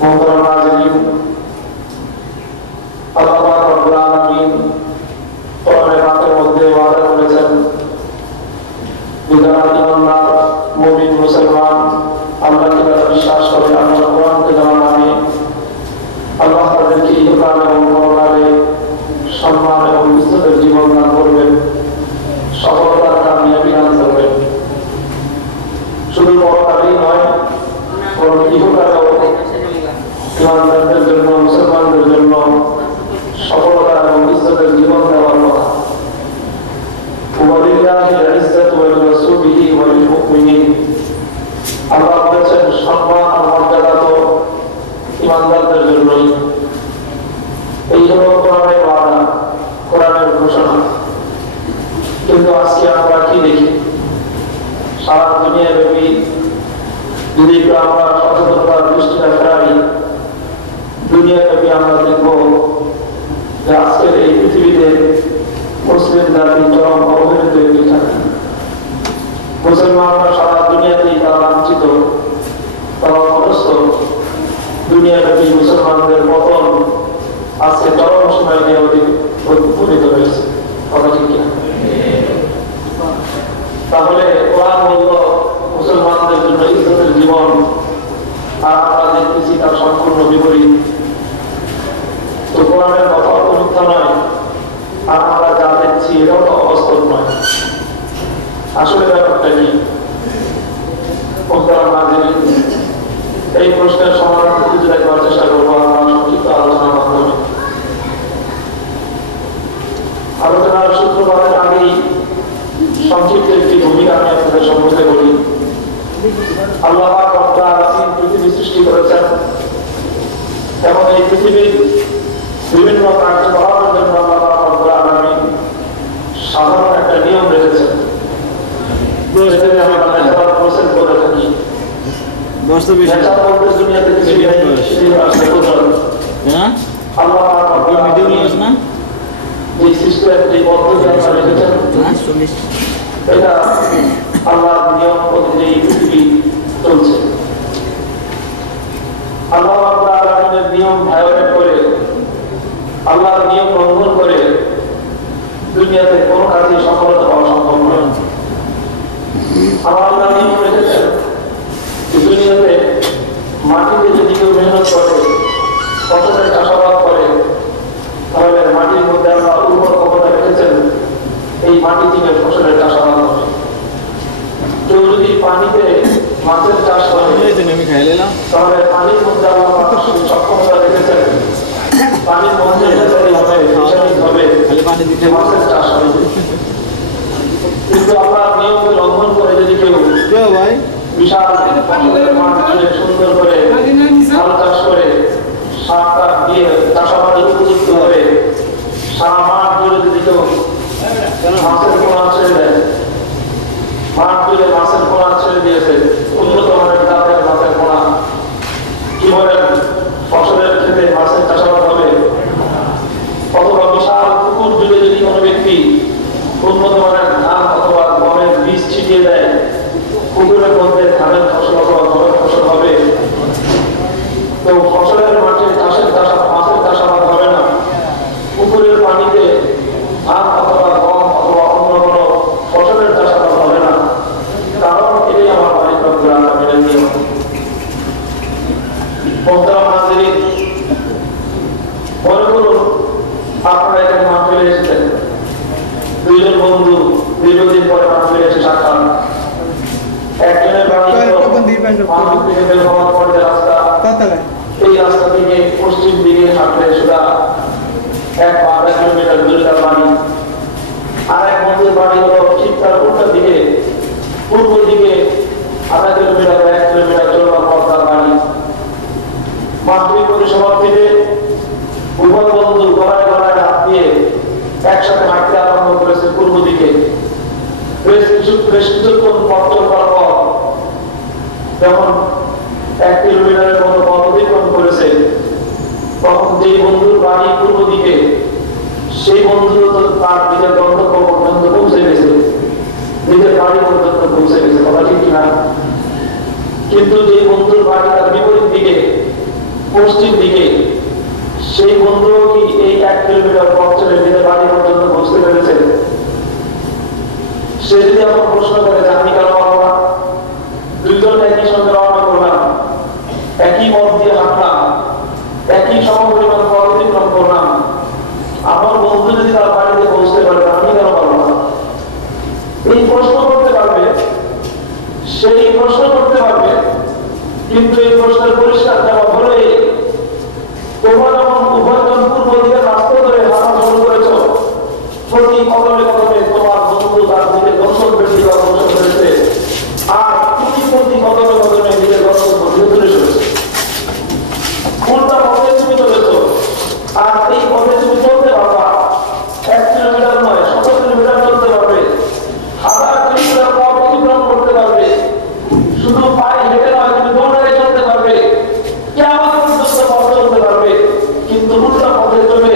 মোহতরম নাযিরিন, আল্লাহ পাক রব্বুল আলামিন কোরআনে পাকের মধ্যে ওয়াদা করেছেন, যারা ঈমানদার মুমিন মুসলমান আল্লাহকে যারা বিশ্বাস করে, আল্লাহর কোরআনকে যারা মানে, আল্লাহ তাদেরকে ইহকাল এবং পরকালে সম্মান এবং ইজ্জতের জীবন দান করবেন, সফলতার কামিয়াবি দান করবেন। শুধু পরকালেই নয়, বরং ইহকালেও ঈমানদারদের জন্য, মুসলমানদের জন্য সফলতা এবং ইজ্জতের জীবন দেওয়ার কথা। আল্লাহ বলেছেন সম্মান আর মর্যাদা তো ঈমানদারদের জন্যই। এই হলো কোরআনের ওয়াদা, কোরআনের ঘোষণা। কিন্তু আজকে আমরা কি দেখি? সারা দুনিয়াব্যাপী যদি আমরা সচেতনতার দৃষ্টিটা ফেরাই, দুনিয়াব্যাপী আমরা দেখব যে আজকের এই পৃথিবীতে মুসলিম জাতি চরম অবহেলিত হয়ে থাকে। মুসলমানরা সারা দুনিয়াতেই তারা লাঞ্ছিত, তারা অপদস্থ। দুনিয়াব্যাপী মুসলমানদের পতন আজকে চরম সীমায় গিয়ে উপনীত হয়েছে। কথা ঠিক কিনা? তাহলে কোরআন বলল মুসলমানদের জন্য ইজ্জতের জীবন, আর আমরা দেখতেছি তার সম্পূর্ণ বিপরীত। তো কোরআনের কথাও তো মিথ্যা নয়, আর আমরা যা দেখছি এটাও তো অবাস্তব নয়। আসলে ব্যাপারটা কি? এই প্রশ্নের সমাধান খুঁজে দেখার চেষ্টা করবো আমরা সংক্ষিপ্ত আলোচনার মাধ্যমে। আলোচনার সূত্রপাতের আগেই সংক্ষিপ্ত একটি ভূমিকা আমি আপনাদের সম্মুখে বলি। আল্লাহ পাক রব্বুল আলামিন পৃথিবী সৃষ্টি করেছেন এবং এই পৃথিবীর বিভিন্ন কার্যকলাপের জন্য আল্লাহ পাক রব্বুল আলামিন সাধারণ একটা নিয়ম রেখেছেন। আল্লাহর নিয়ম অনুযায়ী পৃথিবী চলছে। আল্লাহ রাব্বুল আলামিনের নিয়ম ভায়োলেট করে, আল্লাহর নিয়ম লঙ্ঘন করে দুনিয়াতে কোনো কাজে সফলতা পাওয়া সম্ভব নয়। আল্লাহ নিয়ম রেখেছেন দুনিয়াতে মাটিতে যদি কেউ মেহনত করে, ফসলের চাষাবাদ করে, তাহলে মাটির মধ্যে আল্লাহ উর্বর ক্ষমতা রেখেছেন, এই মাটি থেকে ফসলের চাষাবাদ হবে। কেউ যদি পানিতে মাছের চাষ করে, তাহলে পানির মধ্যে আল্লাহ সক্ষমতা রেখেছেন, পানির মধ্যে মাছের চাষ হবে। কিন্তু আল্লাহ নিয়মকে লঙ্ঘন করে যদি কেউ বিশাল মাঠ জুড়ে সুন্দর করে ধান চাষ করে, সারটা দিয়ে চাষাবাদের উপযুক্ত হবে, সারা মাঠ জুড়ে যদি কেউ মাছের পোনা ছেড়ে দেয়, মাঠ জুড়ে মাছের পোনা ছেড়ে দিয়েছে, উন্নত মানের জাতের মাছের পোনা, কি বলেন ফসলের ক্ষেত্রে মাছের চাষাবাদ হবে? অথবা বিশাল পুকুর জুড়ে যদি কোনো ব্যক্তি উন্নত মানের ধান অথবা গমের বীজ ছিটিয়ে দেয়, পুকুরের মধ্যে ধানের ফসল অথবা গমের ফসল হবে? তো ফসলের মাঠে মাছের চাষাবাদ হবে না, পুকুরের পানিতে ধান অথবা গম অথবা অন্য কোনো ফসলের চাষাবাদ হবে না। কারণ এটাই আমার মালিক রব্বুল আলামিনের নিয়ম। মোহতারাম নাযিরিন, মনে করুন আপনারা এখানে মাহফিলে এসেছেন, দুইজন বন্ধু দীর্ঘদিন পরে মাহফিলে এসে সাক্ষাৎ। একজনের বাড়ি রাস্তা, এই রাস্তা থেকে পশ্চিম দিকে হাঁটলে সোজা 1-2 কিলোমিটার দূরে তার বাড়ি। আর এক বন্ধুর বাড়ি হলো ঠিক তার উল্টা দিকে, পূর্ব দিকে 1/2 কিলোমিটার 1 কিলোমিটার চলবার পর তার বাড়ি। মাহফিল পরিসমাপ্তিতে উভয় বন্ধু গলায় গলায় হাত দিয়ে একসাথে হাঁটতে আরম্ভ করেছে পূর্ব দিকে। বেশ কিছুক্ষণ পথ চলবার পর যখন 1 কিলোমিটারের মতো পথ অতিক্রম করেছে, তখন যে বন্ধুর বাড়ি পূর্ব দিকে, সেই বন্ধু তার নিজের গন্তব্য পর্যন্ত পৌঁছে গেছে, নিজের বাড়ি পর্যন্ত পৌঁছে গেছে। কথা ঠিক কিনা? কিন্তু যে বন্ধুর বাড়ি তার বিপরীত দিকে, পশ্চিম দিকে, সেই বন্ধু কি এই 1 কিলোমিটার পথ চলে নিজের বাড়ি পর্যন্ত পৌঁছতে পেরেছে? সে যদি আমার প্রশ্ন করে যে আমি কেন পারবো না? দুইজন একই সঙ্গে রওনা করলাম, একই পথ দিয়ে হাঁটলাম, একই সমপরিমাণ পথ অতিক্রম করলাম, আমার বন্ধু যদি তার বাড়িতে পৌঁছতে পারে আমি কেন পারবো না? এই প্রশ্ন করতে পারবে, সেই প্রশ্ন করতে পারবে, কিন্তু এই প্রশ্নের পরিষ্কার জবাব হলো এই, তোমরা যখন উভয়জন পূর্ব দিকে রাস্তা ধরে হাঁটা শুরু করেছ, প্রতি কদমে কদমে তোমার বন্ধু তার দিকে গন্তব্যের দিকে অগ্রসর করেছে, আর তুমি প্রতি কদমে কদমে নিজের গন্তব্য দূরে সরেছে। কোনটা পথে তুমি চলেছ, আর এই পথে তুমি চলতে পারবা 1 কিলোমিটার নয়, 100 কিলোমিটার চলতে পারবে, 1000 কিলোমিটার পথ অতিক্রম করতে পারবে, শুধু পায়ে হেঁটে নয়, তুমি দৌড়ে চলতে পারবে, কিয়ামত পর্যন্ত পথ চলতে পারবে, কিন্তু উল্টা পথে চলে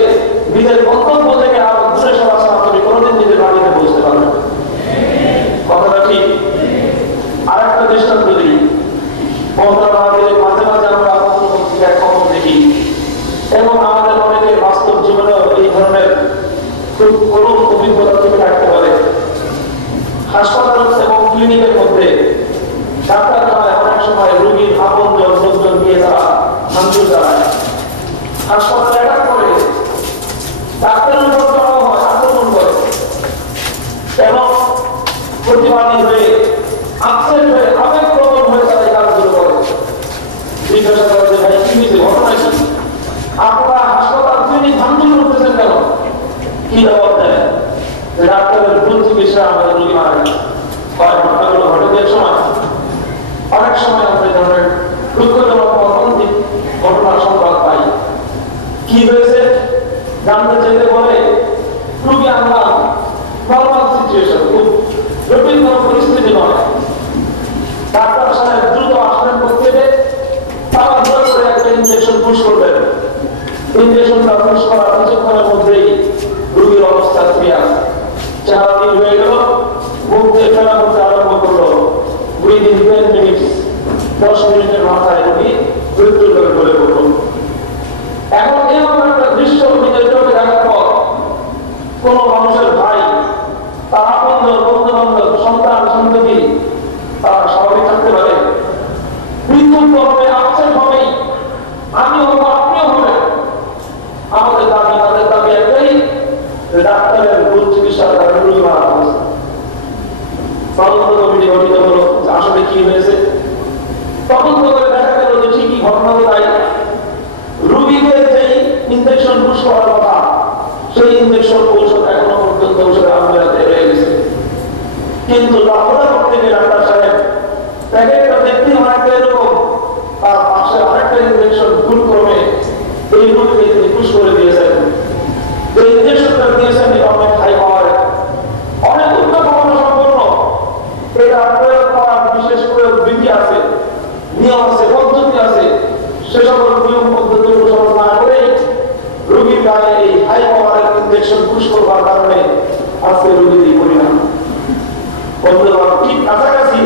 নিজের গন্তব্য থেকে আরো দূরে সরা ছাড়া তুমি কোনোদিন নিজের বাড়িতে পৌঁছতে পারবে। কথাটা ঠিক? আরেকটা দৃষ্টান্ত দিই, মাঝে মাঝে আমরা পত্রিকায় খবর দেখি, এবং আমাদের অনেকের বাস্তব জীবনেও এই ধরনের খুব করুণ অভিজ্ঞতা থেকে থাকতে পারে। হাসপাতাল এবং ক্লিনিকের মধ্যে ডাক্তারখানায় অনেক সময় রোগীর আপনজন লোকজন দিয়ে তারা ভাঙচুর চালায়, হাসপাতালে অ্যাটাক করে, ডাক্তারের উপর চড়াও হয়, আক্রমণ করে, এবং প্রতিবাদী হয়ে আপসেট হয়ে আবেগপ্রবণ হয়ে তাদের কাজগুলো করে। জিজ্ঞাসা করে যে ভাই কি হয়েছে, ঘটনা কি, আপনারা হাসপাতাল ক্লিনিক ভাঙচুর করতেছেন কেন? কি জবাব দেয়? ডাক্তারের ভুল চিকিৎসা আমাদের রোগী মারা গেছে। ঘটনাগুলো ঘটে যে সময় অনেক সময় আমরা এই ধরনের দুঃখজনক মর্মান্তিক ঘটনার সংবাদ পাই। কি হয়েছে জানতে চাইতে বলে রোগী আনলাম, নর্মাল সিচুয়েশন, খুব জটিল কোনো পরিস্থিতি নয়, ডাক্তার সাহেব দ্রুত আসবেন করতে তারা ধরে করে একটা ইনজেকশন পুশ করবেন। ইনজেকশনটা পুশ করার কিছুক্ষণের মধ্যেই রোগীর অবস্থা সিরিয়াস, চেহারা নীল হয়ে গেল, মুখ দিয়ে ফেলা করতে আরম্ভ করলো। উইদিন 10 মিনিট, 10 মিনিটের মাথায় রোগী মৃত্যুর করে বলে পড়ল। এখন এরকম একটা দৃশ্য নিজের চোখে দেখার পর কোন মানুষের ভাই, তার আপনজন, বন্ধু বান্ধব, সন্তান সন্ততি তারা স্বাভাবিক থাকতে পারে? বিদ্যুৎ হবে, আপসেট হবেই, আমি হবো, আপনিও হবেন। আমাদের দাবি, তাদের দাবি একটাই, ডাক্তারের ভুল চিকিৎসার কারণে রোগী মারা হয়েছে। তদন্ত কমিটি গঠিত হলো, আসলে কি হয়েছে তদন্ত করে দেখা গেল যে ঠিকই ঘটনা তো তাই। রোগীকে যেই ইনজেকশন পুশ করার কথা, সেই ইনজেকশন ঔষধ এখনো পর্যন্ত ঔষধ আলমিরাতে রয়ে গেছে, কিন্তু লাফড়া করতে গিয়ে ডাক্তার সাহেব প্যাকেটটা দেখতে অনেকটা এরকম, তার পাশে আরেকটা ইনজেকশন ভুল ক্রমে এই রোগীকে তিনি পুশ করে দিয়েছেন। যে ইনজেকশনটা দিয়েছেন এটা অনেক হাই পাওয়ার, অনেক উচ্চ ক্ষমতা সম্পন্ন, এটা প্রয়োগ করার বিশেষ প্রয়োগ বিধি আছে, নিয়ম আছে, পদ্ধতি আছে, সে সকল নিয়ম পদ্ধতি অনুসরণ না করেই রোগীর গায়ে এই হাই পাওয়ারের ইনজেকশন পুশ করবার কারণে আজকে রোগীর এই পরিণাম। বন্ধুগণ, ঠিক কাছাকাছি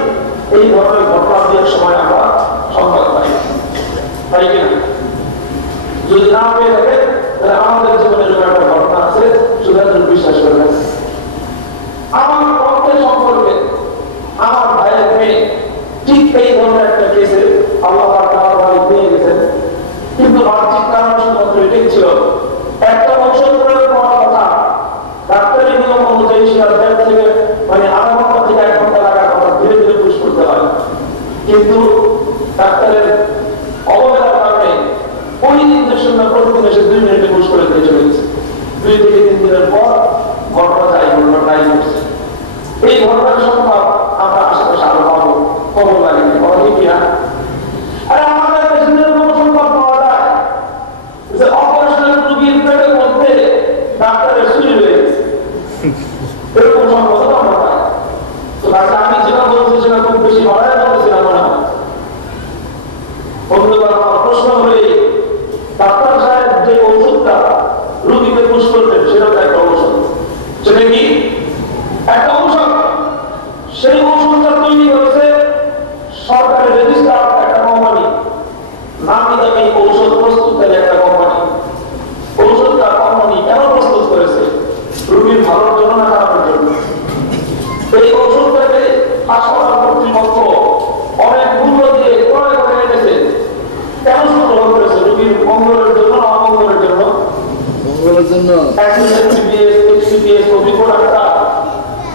এই ধরনের ঘটনা দিয়ে সময় আমরা সংবাদ পাই, তাই কিনা? যদি না পেয়ে থাকে তাহলে আমাদের জীবনে এরকম একটা ঘটনা আছে, শুধু বিশ্বাস করবেন। আমার পক্ষের সম্পর্কে আমার ভাইয়ের মেয়ে ঠিক এই ধরনের একটা কেসে আল্লাহ নিয়ে গেছেন, কিন্তু বাহ্যিক কারণ শুধুমাত্র এটাই ছিল, একটা ঔষধ প্রয়োগ করার কথা ডাক্তারি নিয়ম অনুযায়ী সেটা 1.5 থেকে আধা ঘন্টা থেকে 1 ঘন্টা লাগার কথা ধীরে ধীরে পুশ করতে হয়, কিন্তু ডাক্তারের অবহেলার কারণে ওই ইনজেকশনটা প্রতিদিন এসে 2 মিনিটে পুশ করে দিয়ে চলে গেছে। 2 থেকে 3 দিনের পর ঘটনা যাই ঘটনা তাই ঘটছে। এই ঘটনার সংবাদ আমরা আশেপাশে আরো পাবো, খবর লাগেনি, বলা কি না? আর আমাদের দেশে এরকম সংবাদ পাওয়া যায় যে অপারেশনের রোগীর পেটের মধ্যে ডাক্তারের চুরি হয়ে গেছে, এরকম সংবাদ আমরা পাই। তো আমি যেটা বলছি সেটা খুব বেশি বাড়ায় বলছিলাম না। বন্ধুগণ, আমার প্রশ্ন হলে ডাক্তার সাহেব যে ওষুধটা রোগীকে পুশ করবেন সেটাও একটা ঔষধ, সেটা কি একটা ঔষধ। সেই ঔষধটা তৈরি করেছে সরকারের রেজিস্টার একটা কোম্পানি, নামি দামি ঔষধ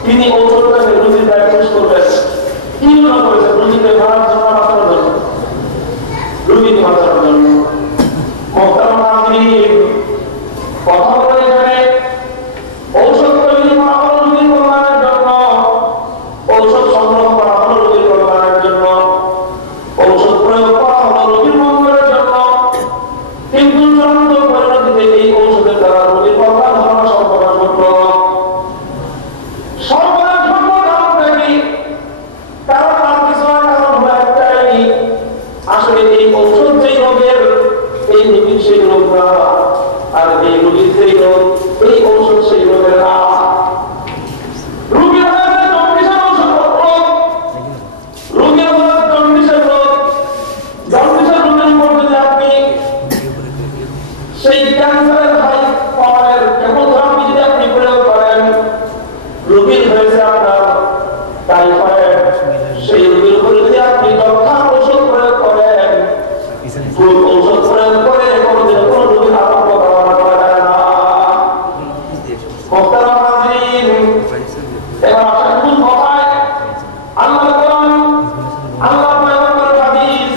তিনি ঔষধটাকে রোগীর ডায়াগনোস করবেন, কি মনে করেছেন রোগীকে মারার জন্য বাঁচানোর জন্য, রোগীকে বাঁচানোর জন্য। কথা বলে এখানে ঔষধ তৈরি করা হলো রোগীর কল্যাণের জন্য, ঔষধ সংগ্রহ করা হলো রোগীর কল্যাণের জন্য, ঔষধ প্রয়োগ করা হলো রোগীর মঙ্গলের জন্য, কিন্তু চূড়ান্ত পরিণতিতে এই ঔষধের দ্বারা রোগীর কল্যাণ হওয়া সর্বনাশ ঘটল। সর্বনাশ ঘটল কারণটা কি? কারণ আর কিছু না, কারণ হলো একটাই, আসলে এই ঔষধ যেই রোগের, এই রোগীর সেই রোগ না, আর এই রোগীর সেই রোগ, এই ঔষধ সেই রোগের না। রোগীর হয়েছে জন্ডিসের রোগ, রোগীর হয়েছে জন্ডিসের রোগ। জন্ডিসের রোগের উপর যদি আপনি সেই ক্যান্সারের হাই পাওয়ারের কেমোথেরাপি যদি আপনি প্রয়োগ করেন, রোগীর হয়েছে আপনার টাইফয়েড, সেই রোগীর উপর যদি আপনি যথা ঔষধ প্রয়োগ করেন, ফুল ঔষধ প্রয়োগ করে কোনোদিন কোনো রোগীর আতঙ্ক কামনা করা যায় না। মোহতারাম হাজিরিন, এবার আসেন মূল কথায়। আল্লাহ কোরআন, আল্লাহ পয়গম্বরের হাদিস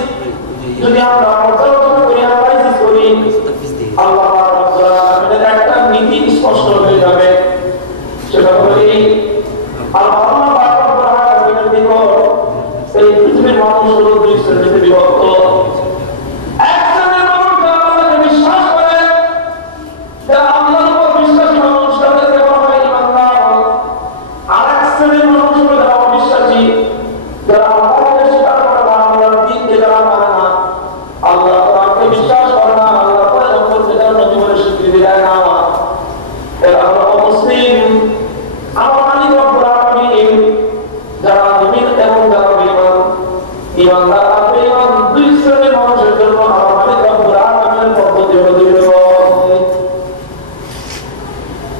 যদি আমরা পর্যালোচনা করি, অ্যানালাইসিস করি, আল্লাহ রাব্বুল আলামিনের একটা নীতি স্পষ্ট হয়ে যাবে। সেটা হলো এই, আল্লাহ রাব্বুল আলামিনের নিকট এই পৃথিবীর মানুষ হলো দুই শ্রেণীতে বিভক্ত। এক শ্রেণীর মানুষ যারা আল্লাহকে বিশ্বাস করে, যারা আল্লাহর উপর বিশ্বাসী মানুষ, তাদেরকে বলা হয় ঈমানদার। আর এক শ্রেণীর মানুষ হলো যারা অবিশ্বাসী, যারা আল্লাহকে স্বীকার করে না, আল্লাহর দ্বীনকে যারা মানে না, আল্লাহ কোরআনকে বিশ্বাস করে না, আল্লাহ পয়গম্বরকে যারা নবী বলে স্বীকৃতি দেয় না, এরা হলো অমুসলিম। আমার মালিক রব্বুল আলামিন যারা মুমিন এবং যারা বেঈমান, ঈমানদার আর বেঈমান দুই শ্রেণীর মানুষের জন্য আমার মালিক রব্বুল আলামিনের পদ্ধতি হলো দুই রকম।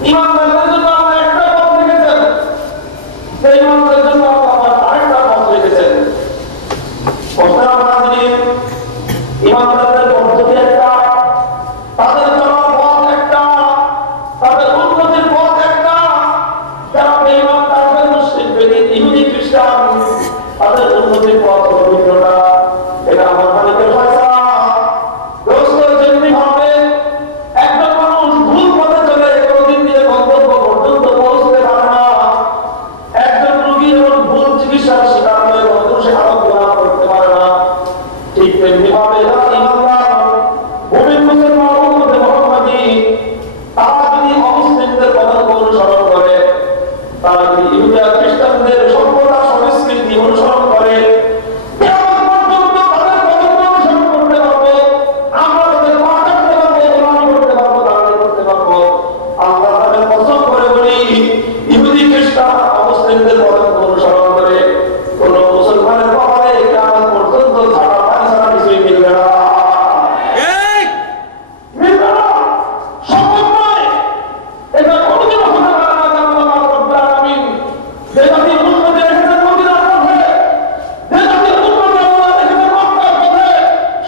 ঈমানদারদের জন্য আল্লাহ একটা পথ রেখেছেন, বেঈমানদের জন্য আল্লাহ আরেকটা পথ রেখেছেন। মোহতারাম হাজিরিন, ঈমানদারদের পদ্ধতি একটা, তাদের চলার পথ একটা, তাদের উন্নতির পথ একটা। যারা বেঈমান, তাদের মুশরিক, বেদী, ইহুদি, খ্রিস্টান, তাদের উন্নতির পথ হলো ভিন্নটা। এটা আমার মালিকের ফয়সালা। দোস্ত, যেমনি ভাবে একজন মানুষ ভুল পথে চলে কোনদিন নিজের গন্তব্য পর্যন্ত পৌঁছতে পারে না, একজন রোগী যখন ভুল চিকিৎসার শিকার হয়ে তখন সে আরো গুনাহ করতে পারে না, ঠিক তেমনি ভাবে যারা ঈমানদার, মুমিন, মুসলমান, উম্মতে মুহাম্মাদী, তারা যদি অমুসলিমদের পথ অনুসরণ করে, তারা যদি ইহুদি আর খ্রিস্টানদের সভ্যতা সংস্কৃতি অনুসরণ করে, কিয়ামত পর্যন্ত তাদের পথ অনুসরণ করতে পারবো, আমরা তাদের পা চাটতে পারবো, গোলামি করতে পারবো, দাঁড়াতে করতে পারবো। আল্লাহ তাদের কসম করে বলি, ইহুদি, খ্রিস্টান, অমুসলিমদের পথ অনুসরণ করে কোন মুসলমানের কপালে কিয়ামত পর্যন্ত ঝাড়া পানি ছাড়া কিছুই মিলবে না, মিলবে না, সম্ভব নয়। এটা কোনোদিন হতে পারে না। আল্লাহ রাব্বুল আলামিন যে জাতির উন্নতি রেখেছেন মদিনার পথে, যে জাতির উন্নতি আল্লাহ রেখেছেন মক্কার পথে,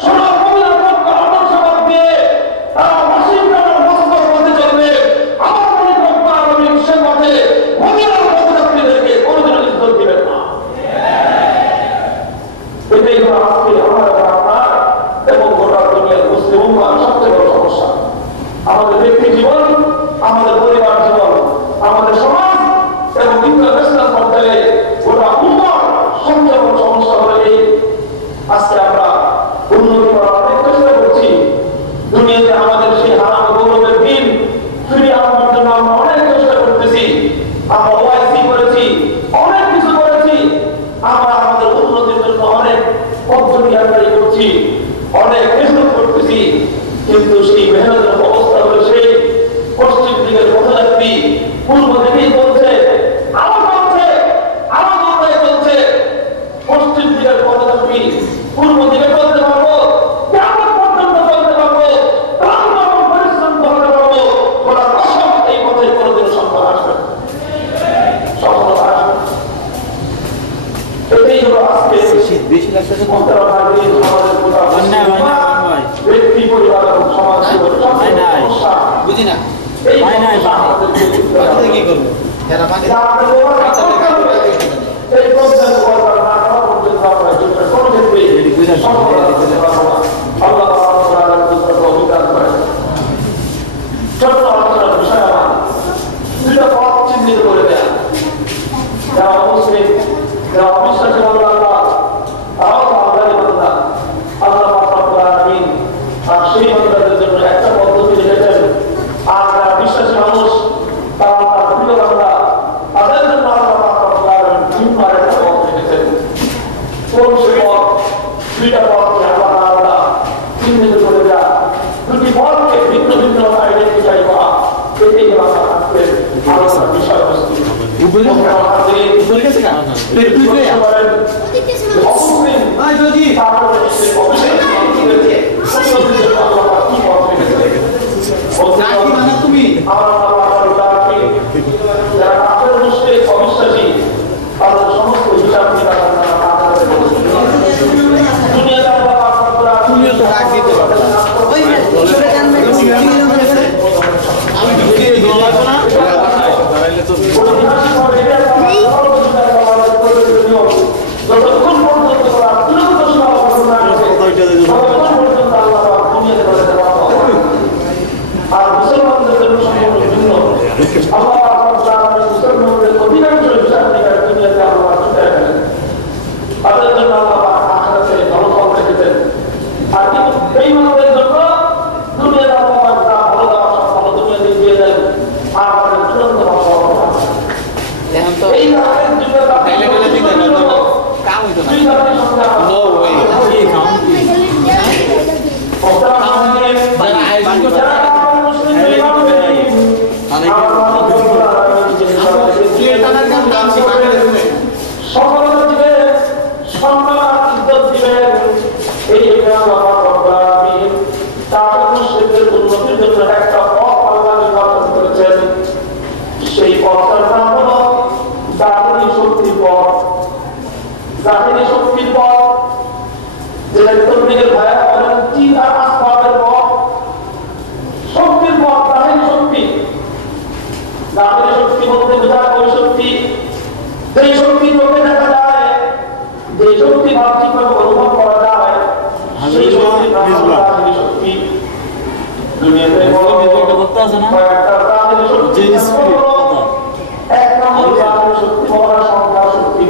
সোনার মদিনার মক্কার আদর্শবাদ দিয়ে তারা ওয়াশিংটনের মস্কোর পথে চলবে। আমার মালিক রব্বুল আলামিন সে পথে মদিনার পথযাত্রীদেরকে কোনোদিনও ইজ্জত দিবেন না। এটাই হলো আজকে আমাদের, আপনার এবং গোটা দুনিয়ার মুসলিম উম্মাহর সবচেয়ে বড় সমস্যা। আমাদের ব্যক্তি জীবন, আমাদের পরিবার জীবন, আমাদের সমাজ এবং ইন্টারন্যাশনাল পর্যায়ে গোটা উম্মাহর সবচেয়ে বড় সমস্যা হলো এই। আজকে আমরা উন্নতি করার অনেক চেষ্টা করছি, দুনিয়াতে আমাদের সেই হারাম গৌরবের দিন ফিরিয়ে আনার জন্য আমরা অনেক চেষ্টা করতেছি, আমরা ওয়াইসি করেছি, অনেক কিছু করেছি, আমরা আমাদের উন্নতির জন্য অনেক পদ্ধতি আদায় করছি, অনেক মেহনত করতেছি, কিন্তু সেই মেহনতের অবস্থা হলো সেই পশ্চিম দিকের পথযাত্রী পূর্ব দিকেই চলছে, আরো চলছে, আরো দৌড়ায় চলছে। পশ্চিম দিকের পথযাত্রী পূর্ব দিকে চলতে পারবো, কিয়ামত পর্যন্ত চলতে পারবো, ক্লান্ত এবং পরিশ্রান্ত হতে পারবো, ওরা কসম এই পথে কোনোদিন সফল আসবে, সফলতা আসবে। এটাই হলো আজকে আমাদের ব্যক্তি, পরিবার এবং সমাজ জীবন যারা পানি এই প্রবলেম করবার না করা পর্যন্ত আমরা চিন্তা কোনো ক্ষেত্রে আল্লাহ তাআলা অধিকার করেন। ছোট্ট আলোচনার বিষয় আমার দুটো পথ চিহ্নিত করে দেয়া, যারা মুসলিম, যারা অবিশ্বাসী বান্দা তারাও তো আল্লাহরই বান্দা। আল্লাহ রাব্বুল আলামিন আর সেই বান্দাদের জন্য একটা পদ্ধতি রেখেছেন, আর যারা বিশ্বাসী মানুষ তারা তার প্রিয় বান্দা, তাদের জন্য আল্লাহ রাব্বুল আলামিন ভিন্ন আরেকটা পথ রেখেছেন। কোন সে পথ? দুইটা পথকে আল্লাহ তাআলা চিহ্নিত করে দেয়া, দুটি পথকে ভিন্ন ভিন্ন আইডেন্টিফাই করা, এটাই আমরা আজকের আলোচনার বিষয়বস্তু। অবিশ্বাসী তাদের সমস্ত হিসাব আর মুসলমানদের জন্য সম্পূর্ণ ভিন্ন। আল্লাহ মুসলমানদের অধিকাংশ হিসাব দুনিয়াতে আল্লাহ ছুটে গেলেন, তাদের জন্য আল্লাহ আখিরাতে ভালো ফল রেখেছেন। আর কিন্তু বেঈমানদের জন্য দুনিয়াতে আল্লাহ যা ভালো দেওয়া সব ভালো দুনিয়াতে দিয়ে দেন, আর আমাদের চূড়ান্ত ভালো এখন তো এই রাতের যুগে কাম হইতো না। নো ওয়ে কি কাম যারা আয়োজন করছে সকলের দিবে সম্মান ইজ্জত দিবেন, এই তাদের মুসলিমদের উন্নতির জন্য একটা পথ আল্লাহ নির্বাচন করেছেন। সেই পথটার নাম হল জাহিরি শক্তির পথ। জাহিরি শক্তির পথ যেটা তবলিগের ভাইয়া বলেন চিন আর আসবাবের পথ, শক্তির পথ জাহিরি শক্তি। জাহিরি শক্তি বলতে বোঝায় ওই শক্তি যেই শক্তি চোখে দেখা যায়, যে শক্তি বাহ্যিকভাবে অনুভব করা যায়, সেই শক্তির নাম হল জাহিরি শক্তি। দুনিয়াতে কয়েকটা জাহিরি শক্তি, এক নম্বর জাহিরি শক্তি বলা সংখ্যা শক্তি,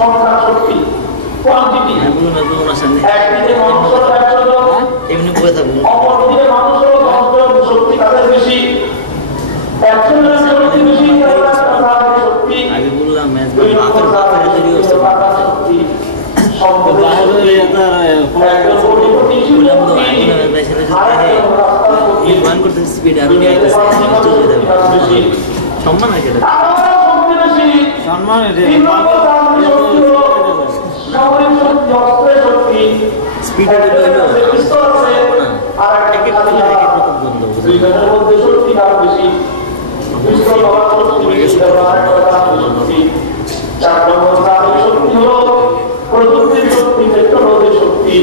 সংখ্যা শক্তি কোয়ান্টিটি। একদিকে মানুষের 100 জন, অপরদিকে মানুষের 10 জন, শক্তি তাদের বেশি। 100 জনের শক্তি বেশি, তাদের একটা জাহিরি শক্তি। দুই নম্বর জাহিরি শক্তি সম্পদের শক্তি। একজন কোটিপতি সম্মান আছে সম্মান প্রযুক্তির শক্তি, টেকনোলজির শক্তি।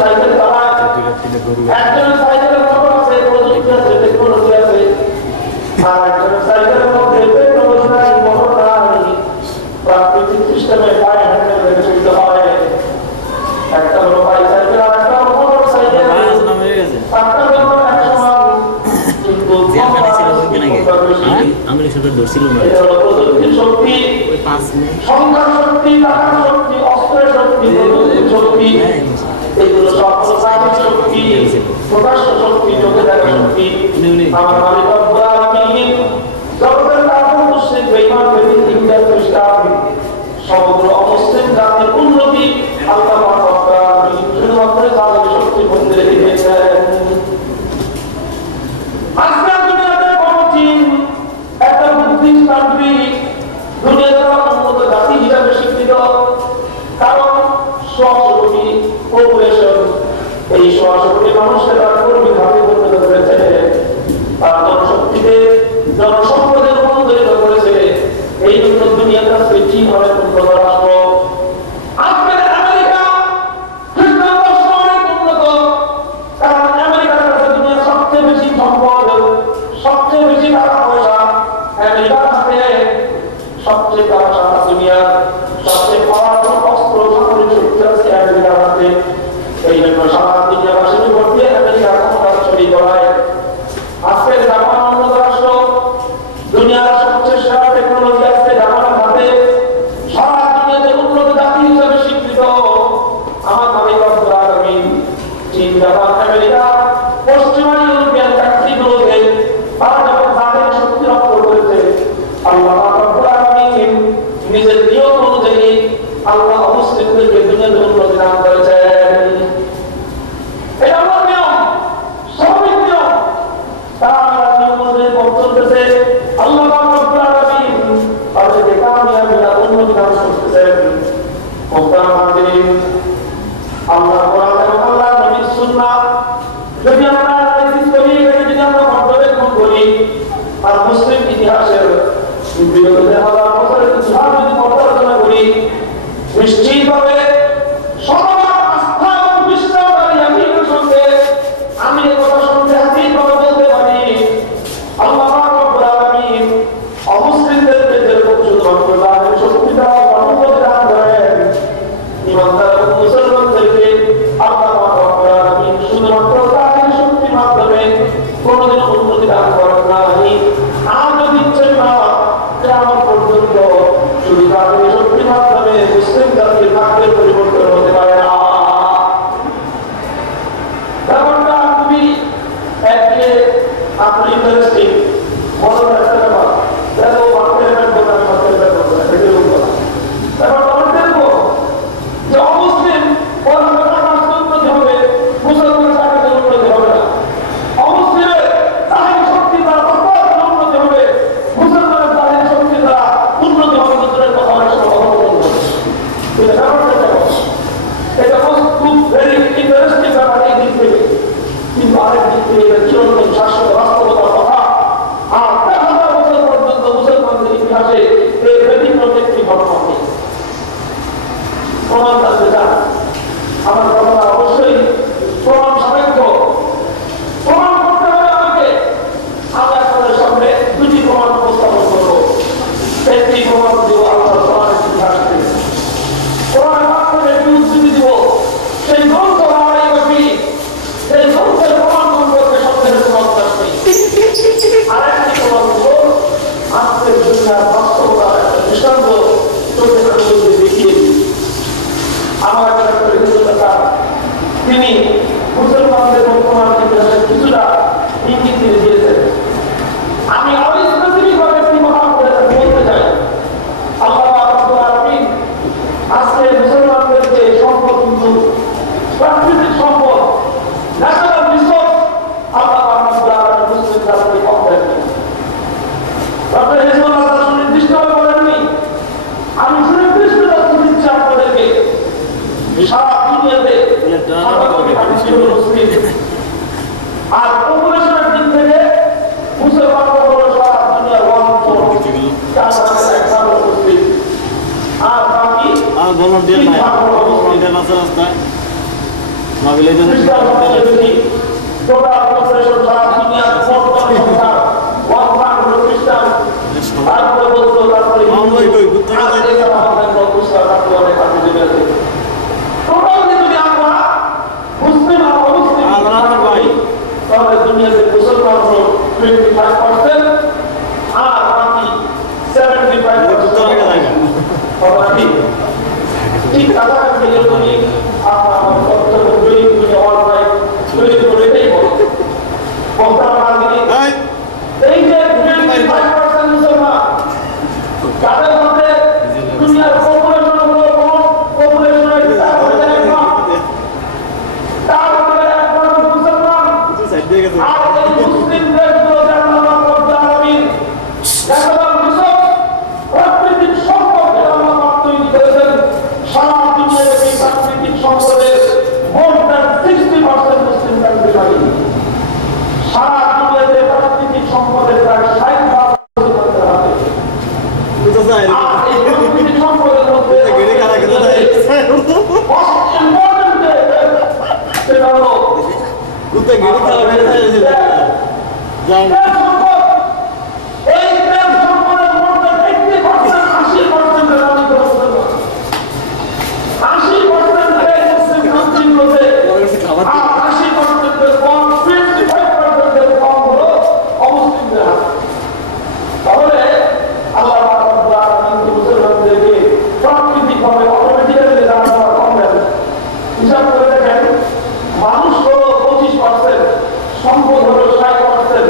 সাইকেল চালায়, একজনের সাইকেলের মোটর আছে, প্রযুক্তি আছে, টেকনোলজি আছে, আর একজনের সাইকেলের মধ্যে টেকনোলজি নাই, মোটর নাই, প্রাকৃতিক সিস্টেমে পায়ে হেঁটে হেঁটে চলতে হয়। একটা হলো বাইসাইকেল, আর একটা হলো মোটর সাইকেল। একটা হলো 100 মান, কিন্তু প্রযুক্তির শক্তি, সংখ্যার শক্তি, টাকার শক্তি, অস্ত্রের শক্তি, প্রযুক্তির শক্তি, এগুলো সব শক্তি, প্রকাশ্য শক্তি, চোখে দেখা শক্তি। আমার মালিক রব্বুল আলামিন জগতের কাফের মুশরিক বেঈমান বেদিন ইহুদি খ্রিস্টান সমগ্র অমুসলিম জাতির উন্নতি আল্লাহ রব্বুল আলামিন শুধুমাত্র তাদের শক্তির মধ্যে রেখে দিয়েছেন। আজকে দুনিয়াতে বড় চীন একটা বুদ্ধিস্ট কান্ট্রি, দুনিয়াতে উন্নত জাতি হিসাবে স্বীকৃত, কারণ 100 কোটি পপুলেশন, এই 100 কোটি মানুষের কর্মী ভাবে পরিণত করেছে, তার জনশক্তিতে জনসম্পদে রূপান্তরিত করেছে। এই জন্য দুনিয়াতে আজকে চীন অনেক উন্নত রাষ্ট্র। আজকে আমেরিকা খ্রিস্টান দর্শন অনেক উন্নত, কারণ আমেরিকার কাছে দুনিয়ার সবচেয়ে বেশি সম্পদ, আলামিন আল্লাহ কোরআন এবং আল্লাহর নবীর সুন্নাহ যদি আমরা অ্যানালাইসিস করি, এটাকে যদি আমরা পর্যবেক্ষণ করি, আর মুসলিম ইতিহাসের বিগত 1000 বছরের ইতিহাস যদি পর্যালোচনা করি, নিশ্চিতভাবে সবার আস্থা এবং বিশ্বাস আর ইয়াকিনের সঙ্গে আমি এই কথা শুনতে হাসিভাবে বলতে পারি, আল্লাহ রাব্বুল আলামিন অমুসলিমদেরকে যেরকম শুধুমাত্র তাদের শক্তি দ্বারা অনুমতি দান করেন, ইমানদার এবং মুসলমানদেরকে আল্লাহ রাব্বুল আলামিন শুধুমাত্র তাদের শক্তির মাধ্যমে কোনোদিন উন্নতি দান করেন নাই। আজও দিচ্ছেন না, কিয়ামত পর্যন্ত শুধু তাদের শক্তির মাধ্যমে মুসলিম জাতির ভাগ্যের পরিবর্তন হতে পারে না। ব্যাপারটা খুবই একদিকে আপনি ইন্টারেস্টিং মনে রাখতে পারবেন, দেখো বাংলাদেশের ব্যাপারটা ব্যাপারটা অনেক দেখবো যে অমুসলিম উন্নতি হবে, মুসলমান তাকে উন্নতি হবে না। অমুসলিমের তাহির শক্তি দ্বারা উন্নতি হবে, মুসলমানের তাহির শক্তি দ্বারা উন্নতি হবে, দুজনের কথা অনেক সময় এটা খুব ভেরি ইন্টারেস্টিং ব্যাপার এই দিক থেকে, কিন্তু আরেক দিক থেকে এটা চিরন্তন শাশ্বত বাস্তবতার কথা। আর 1000 বছর পর্যন্ত মুসলমানদের ইতিহাসে এই ব্যতিক্রম একটি ঘটনা নেই। প্রমাণ জানতে চান? আমার কথা অবশ্যই প্রমাণ সাপেক্ষ। প্রমাণ করতে হবে আমাকে। আমি আপনাদের সামনে দুটি প্রমাণ উপস্থাপন করবো। একটি প্রমাণ দিব আল্লাহর কোরআনের ইতিহাস থেকে, কোরআনের মাধ্যমে একটি উদ্ধৃতি দিব, সেই গ্রন্থ রামায়ণী, সেই গ্রন্থের প্রমাণ সম্পর্কে সন্দেহের কোনো অবকাশ নেই। আরেকটি প্রমাণ দিব আজকের দুনিয়ার বাস্তবতার একটা দৃষ্টান্ত চোখে চোখে দেখিয়ে দিই। আমার একটা হিন্দুতা তিনি মুসলমানদের বর্তমান ইতিহাসের কিছুটা ইঙ্গিত দিয়ে দিয়েছেন। আমি আরো স্পেসিফিক ভাবে একটি কথা বলতে চাই। আল্লাহ রাব্বুল আলামিন আজকে মুসলমানদেরকে সম্পদ, কিন্তু প্রাকৃতিক সম্পদ, ন্যাচারাল রিসোর্স আল্লাহ রাব্বুল আলামিন মুসলিম জাতিকে কম দেননি। ডক্টর হিজবুল্লাহ তাআলা নির্দিষ্টভাবে বলেননি, আমি সুনির্দিষ্ট তথ্য দিচ্ছি আপনাদেরকে, সারা দুনিয়াতে আর পপুলেশনের দিক থেকে মুসলমানরা হলো সারা দুনিয়ার 1/4 মুসলিম, আর বাকি ভলান্টিয়ার নাই, ভলান্টিয়ার আছে রাস্তায় নবিলে জন্য টোটাল পপুলেশন সারা দুনিয়ার মোট জনসংখ্যা 1/4 খ্রিস্টান। তারপরে বলতো তারপরে মুসলিম আর অমুসলিম তাহলে দুনিয়াতে মুসলমান হলো 25% আর বাকি 75% ঠিক কাছাকাছি এরকমই আপনার বক্তব্য তৈরি করে অনলাইন তৈরি করে এটাই বলো এই যে 25% মুসলমান, তাদের মধ্যে দুনিয়ার পপুলেশন হলো পপুলেশনের তার মধ্যে 1% মুসলমান। আর এই মুসলিম দেশগুলোতে আল্লাহ রাব্বুল আলামিন ন্যাচারাল রিসোর্স, প্রাকৃতিক সম্পদ আল্লাহ তৈরি করেছেন। সারা দুনিয়ার এই প্রাকৃতিক সম্পদের মোর দ্যান 60% মুসলিম কান্ট্রি পাই। সারা দুনিয়াতে প্রাকৃতিক সম্পদের প্রায় 60% করতে হবে। আর এই প্রাকৃতিক সম্পদের মধ্যে সেটা হলো এই তেল সম্পদের মধ্যে 80% মুসলিম কান্ট্রিগুলোতে, আর 80% কম 25% কম হলো অমুসলিমদের হাতে। তাহলে আল্লাহ রাব্বুল আলামিন মুসলমানদেরকে প্রাকৃতিকভাবে অটোমেটিক্যালি দান করা কম দেন। হিসাব করে দেখেন, মানুষ হলো 25%, সম্পদ হলো 60%,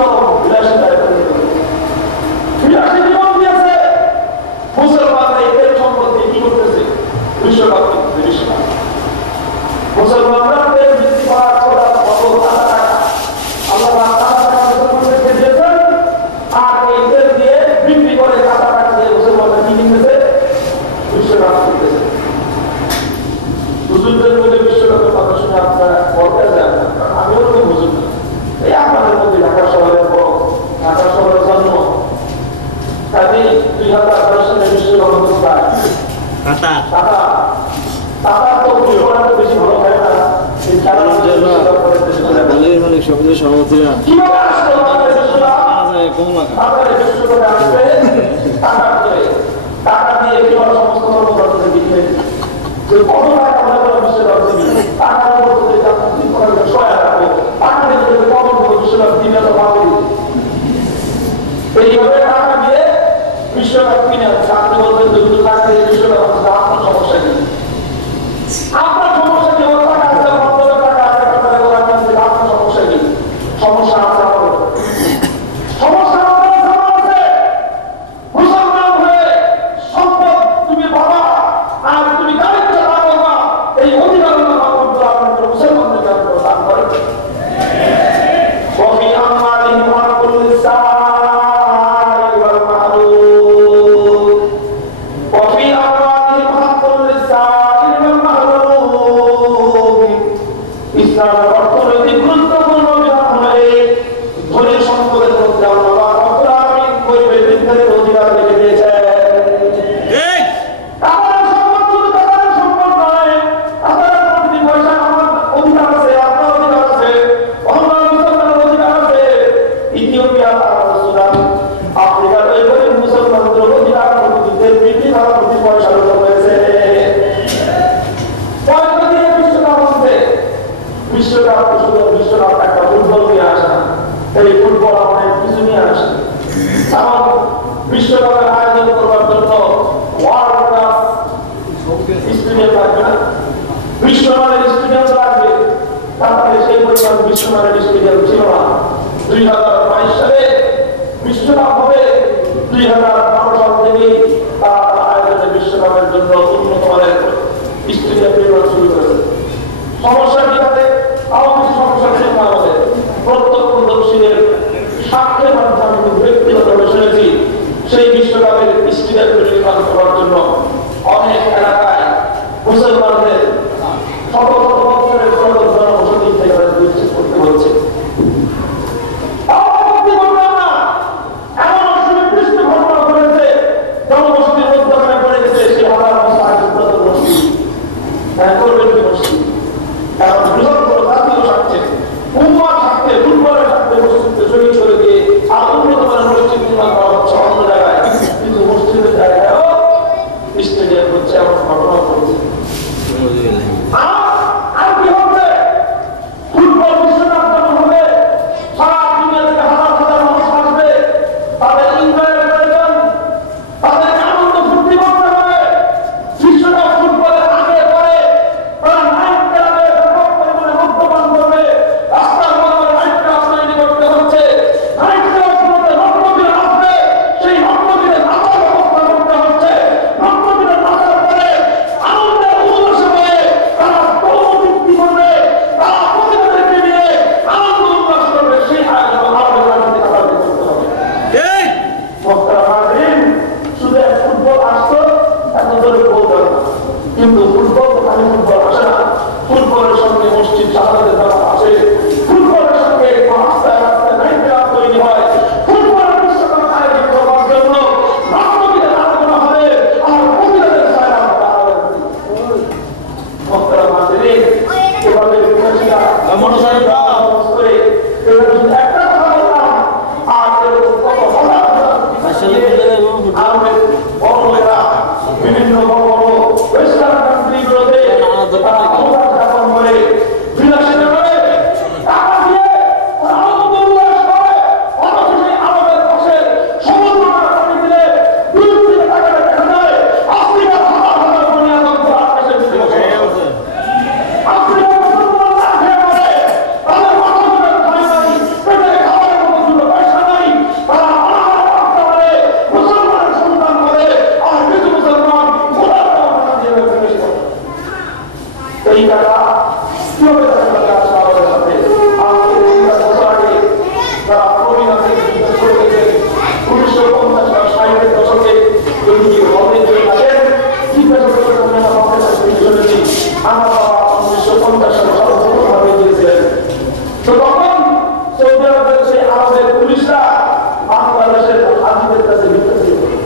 চরম বিলাসিতায় বিলাসী জীবন দিয়েছে। মুসলমানরা এদের সম্পত্তি কি করতেছে? বিশ্বকাপ কিনতেছে, বিশ্বকাপ। মুসলমানরা তেল বৃদ্ধি করার প্রধান বড় টাকা আল্লাহ টাকা মুসলমানদেরকে দিয়েছেন, আর এই তেল দিয়ে বিক্রি করে টাকা দিয়ে মুসলমানরা কি কিনতেছে? বিশ্বকাপ কিনতেছে। হুজুরদের মধ্যে বিশ্বকাপের কথা শুনে আপনারা বলতে যান, আমি ওরকম হুজুর না। এই আপনাদের মধ্যে ঢাকা শহরের বড়, ঢাকা শহরের জন্ম, কাজে 2010 সালে বিশ্বকাপ প্রায় টাকা তো বেশি ভালো হয় না। সবচেয়ে সভাপতিরা কিভাবে আসলো বিশ্বকাপে আসবে? টাকা দিয়ে কিভাবে সমস্ত কর্মকর্তাদের দিচ্ছে কত টাকা বিশ্বকাপ দিবি, টাকার সহায়তা টাকা দিয়ে কত বিশ্বকাপ দিবে তো ভাবি। এইভাবে টাকা দিয়ে বিশ্বকাপ কিনে আনছে। আপনি বলবেন যদি টাকা দিয়ে বিশ্বকাপ আনছে, আপনার সমস্যা কি? আপনার সমস্যা কি? ওর টাকা আছে, বন্ধের টাকা আছে, আপনার সমস্যা কি? সমস্যা আছে আমাদের, সমস্যা আছে। মুসলমান হয়ে সম্পদ তুমি বাবা আর তুমি দায়িত্ব রাখো না, এই অধিকার আপনার মুসলমানদের দান করে। وفي أموالهم حق للسائل والمحروم وفي أموالهم حق للسائل والمحروم ইসলামের অর্থনৈতিক গুরুত্বপূর্ণ বিধান হলো ধনী সম্পদের মধ্যে আল্লাহ রাব্বুল আলামিন গরিবের বিরুদ্ধে অধিকার রেখে দিয়েছেন। আপনার সম্পদ শুধু টাকার সম্পদ নয়, আপনার প্রতি পয়সা আমার অধিকার আছে, আপনার অধিকার আছে, অন্য মুসলমানের অধিকার আছে। ইথিওপিয়া আর সুদান আফ্রিকার ওই গরিব মুসলমানদের অধিকার প্রতিনিধিতে বৃদ্ধি ধারা প্রতি পয়সা রয়েছে। পয়সা দিয়ে বিশ্বকাপ হচ্ছে, বিশ্বকাপ শুধু বিশ্বকাপ একটা ফুটবল নিয়ে আসে না, এই ফুটবল অনেক কিছু নিয়ে আসে। কারণ বিশ্বকাপের আয়োজন করবার জন্য ওয়ার্ল্ড কাপ স্টেডিয়াম লাগবে না, বিশ্বমানের স্টেডিয়াম লাগবে। তারপরে সেই পরিমাণ বিশ্বমানের স্টেডিয়াম ছিল না। 2022 সালে বিশ্বকাপ হবে, 2012 সাল থেকে তারা আয়োজনে বিশ্বকাপের জন্য উন্নত মানের স্টেডিয়াম নির্মাণ শুরু করেছে। সমস্যা কি আছে? আরো কিছু সমস্যা ছিল আমাদের প্রত্যক্ষদর্শীদের সাক্ষ্যের মাধ্যমে আমি ব্যক্তিগতভাবে শুনেছি সেই বিশ্বকাপের স্টেডিয়াম নির্মাণ করার জন্য অনেক এলাকায় মুসলমানদের শত শত বছরের জনবসতি থেকে বিচ্ছেদ করতে হচ্ছে। এমন সুনির্দিষ্ট ঘটনা ঘটেছে, জনবসতির মধ্যখানে পড়ে গেছে সে হাজার বছর আগে করবেন কি মসজিদ। কারণ বৃহত্তর জাতীয় স্বার্থে, উম্মার স্বার্থে, ফুটবলের স্বার্থে মসজিদকে শহীদ করে দিয়ে আর উন্নত মানের মসজিদ নির্মাণ করা হচ্ছে অন্য জায়গায়, কিন্তু মসজিদের জায়গায়ও স্টেডিয়াম হচ্ছে, এমন ঘটনা ঘটছে। আর কি হচ্ছে? ফুটবল বিশ্বকাপ যখন হবে, সারা দুনিয়া থেকে হাজার হাজার মানুষ আসবে, তাদের এনজয় প্রয়োজন, তাদের আনন্দ ফুর্তি করতে হবে। বিশ্বকাপ ফুটবলের আগে পরে তারা নাইট ক্লাবে ব্যাপক পরিমাণে মদ্যপান করবে, রাস্তার মধ্যে নাইট ক্লাব তৈরি করতে হচ্ছে, নাইট ক্লাবগুলোতে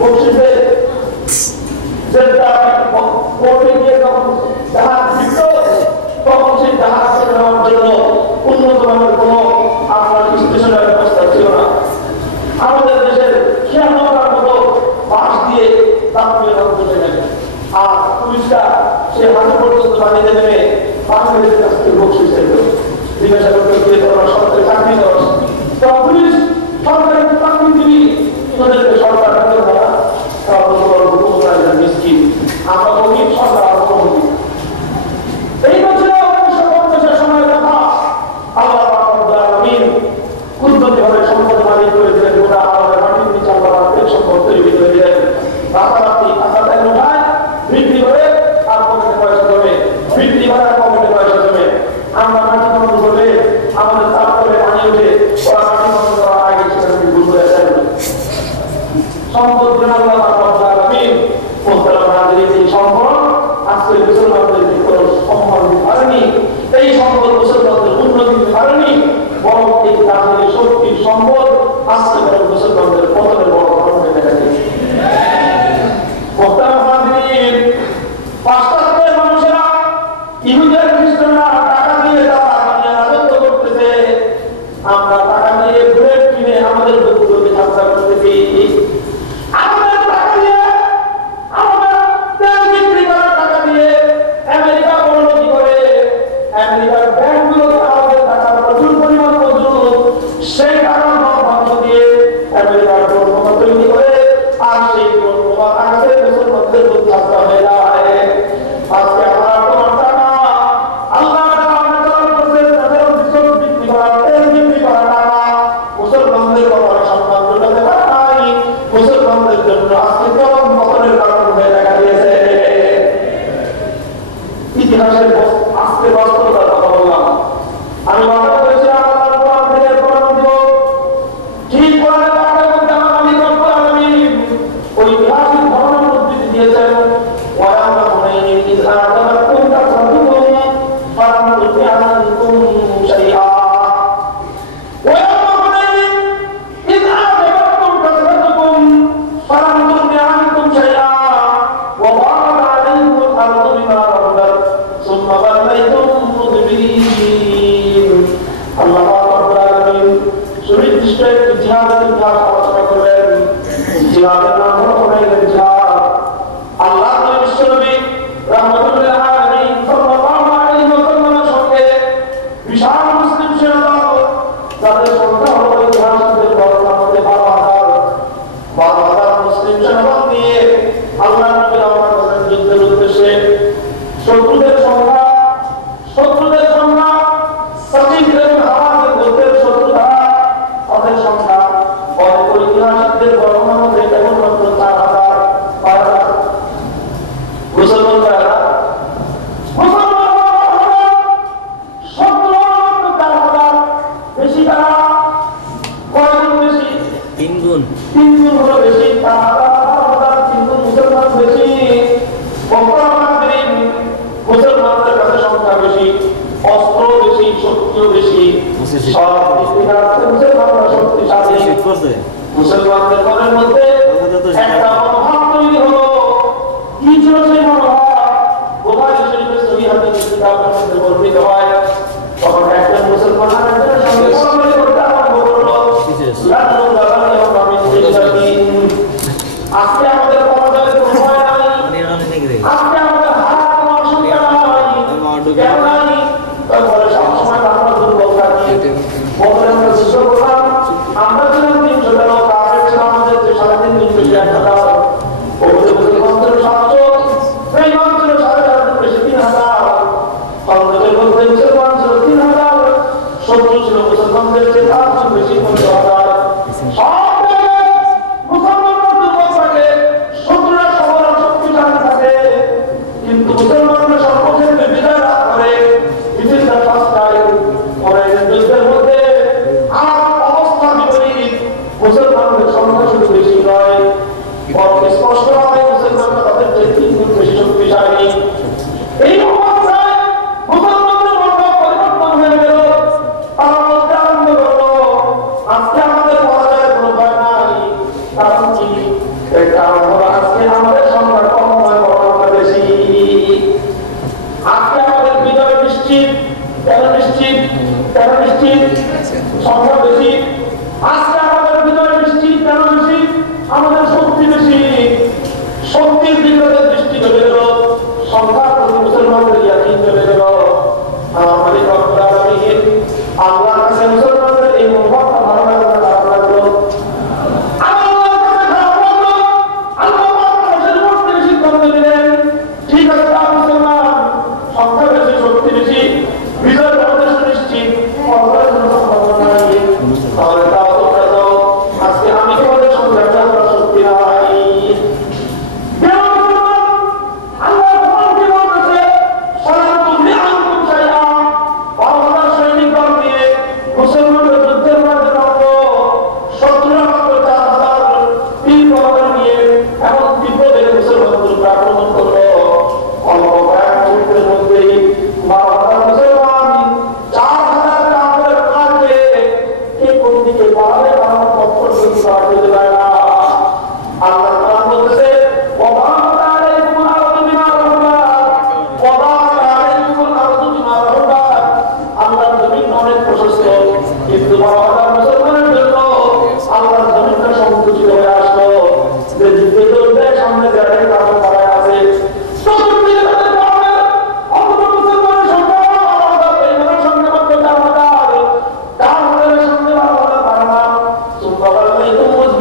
বকশিসের কোর্টে গিয়ে যখন জাহাজ ফিরত তখন সেই জাহাজকে নেওয়ার জন্য উন্নত মানের কোনো আপনার স্টেশনের ব্যবস্থা ছিল না। আমাদের দেশের খেয়ালটার মতো বাস দিয়ে তাপীয় চলে গেছে। আর পুলিশরা সে হাতে পর্যন্ত পানিতে নেমে বাংলাদেশের কাছ থেকে বকশিস জিজ্ঞাসা করতে গিয়ে তোমরা সরকারি চাকরি দেওয়া তো পুলিশ সরকারি চাকরিজীবী তোদেরকে সরকার বেতন দেওয়া মিসকিন আমরা বলি সরকার আরো এই বছর 1950 সময়ের কথা আল্লাহ রাব্বুল আলামিন কুদরতিভাবে সম্পদ মালিক করে দিলেন। গোটা আমাদের মাটির নিচে আল্লাহ রাব্বুল সম্পদ তৈরি করে দিলেন। রাতারাতি টাকাটা নয় বৃদ্ধি করে আর পকেটে পয়সা জমে, বৃদ্ধি করে আর পকেটে পয়সা জমে। আমরা মাটি বন্ধ করলে আমাদের চাপ করে পানি উঠে ওরা মাটি বন্ধ করার আগে সেখানে ভুল করে যায় সম্পদ দেন আল্লাহ রাব্বুল আলামিন। এই সম্পদ আজকে মুসলমানদেরকে কোনো সম্মান দিতে পারেনি, এই সম্পদ মুসলমানদের উন্নতি দিতে পারেনি, বরং এই তাদের শক্তির সম্পদ আজকে বরং মুসলমানদের পতনের বড় কারণ হয়ে গেছে। পাশ্চাত্যের মানুষেরা ইহুদের খ্রিস্টানরা টাকা দিয়ে তারা রাজত্ব করতেছে, আমরা টাকা দিয়ে ব্রেড কিনে আমাদের লোকগুলোকে যাত্রা করতেছি। মুসলমানদের মনের মধ্যে একটা মনোভাব তৈরি হলো। কি ছিল সেই মনোভাব? বুখারী শরীফের সহিহ হাদিসের কিতাবের মধ্যে বর্ণিত হয়, তখন একজন মুসলমান আরেকজনের সঙ্গে পরামর্শ করতে আরম্ভ করলো। আজকে আমাদের পরাজয়ের কোনো ভয় নাই, আজকে আমাদের হার কোনো অসুবিধা নাই, কেন নাই? তারপরে সবসময় আমরা দুর্বল থাকি, বলে আমরা যুদ্ধ করলাম, আমরা ছিলাম 300 জন, কাফের ছিল আমাদের 350,000, ওদের মুসলমানদের 700, বেঈমান ছিল 4,500 বেশি 3,000, খন্দকের মধ্যে মুসলমান ছিল 3,000, শত্রু ছিল মুসলমানদের চেয়ে 400 বেশি 15,000। সব মুসলমানরা দুর্বল থাকে, শত্রুরা সবল শক্তিশালী থাকে, কিন্তু মুসলমানরা সর্বক্ষেত্রে বিজয় লাভ করে। বিভিন্ন সস্তায় পরে যুদ্ধের মধ্যে মুসলমানদের সংখ্যা শুধু বেশি নয়, বরং স্পষ্ট হয় মুসলমানরা তাদের চেয়ে 3 গুণ বেশি শক্তিশালী। এই অবস্থায় মুসলমানদের মনোভাব পরিবর্তন হয়ে গেল, তারা বলতে আরম্ভ করলো, আজকে আমাদের পরাজয়ের কোনো ভয় নাই। কারণ কি? এটা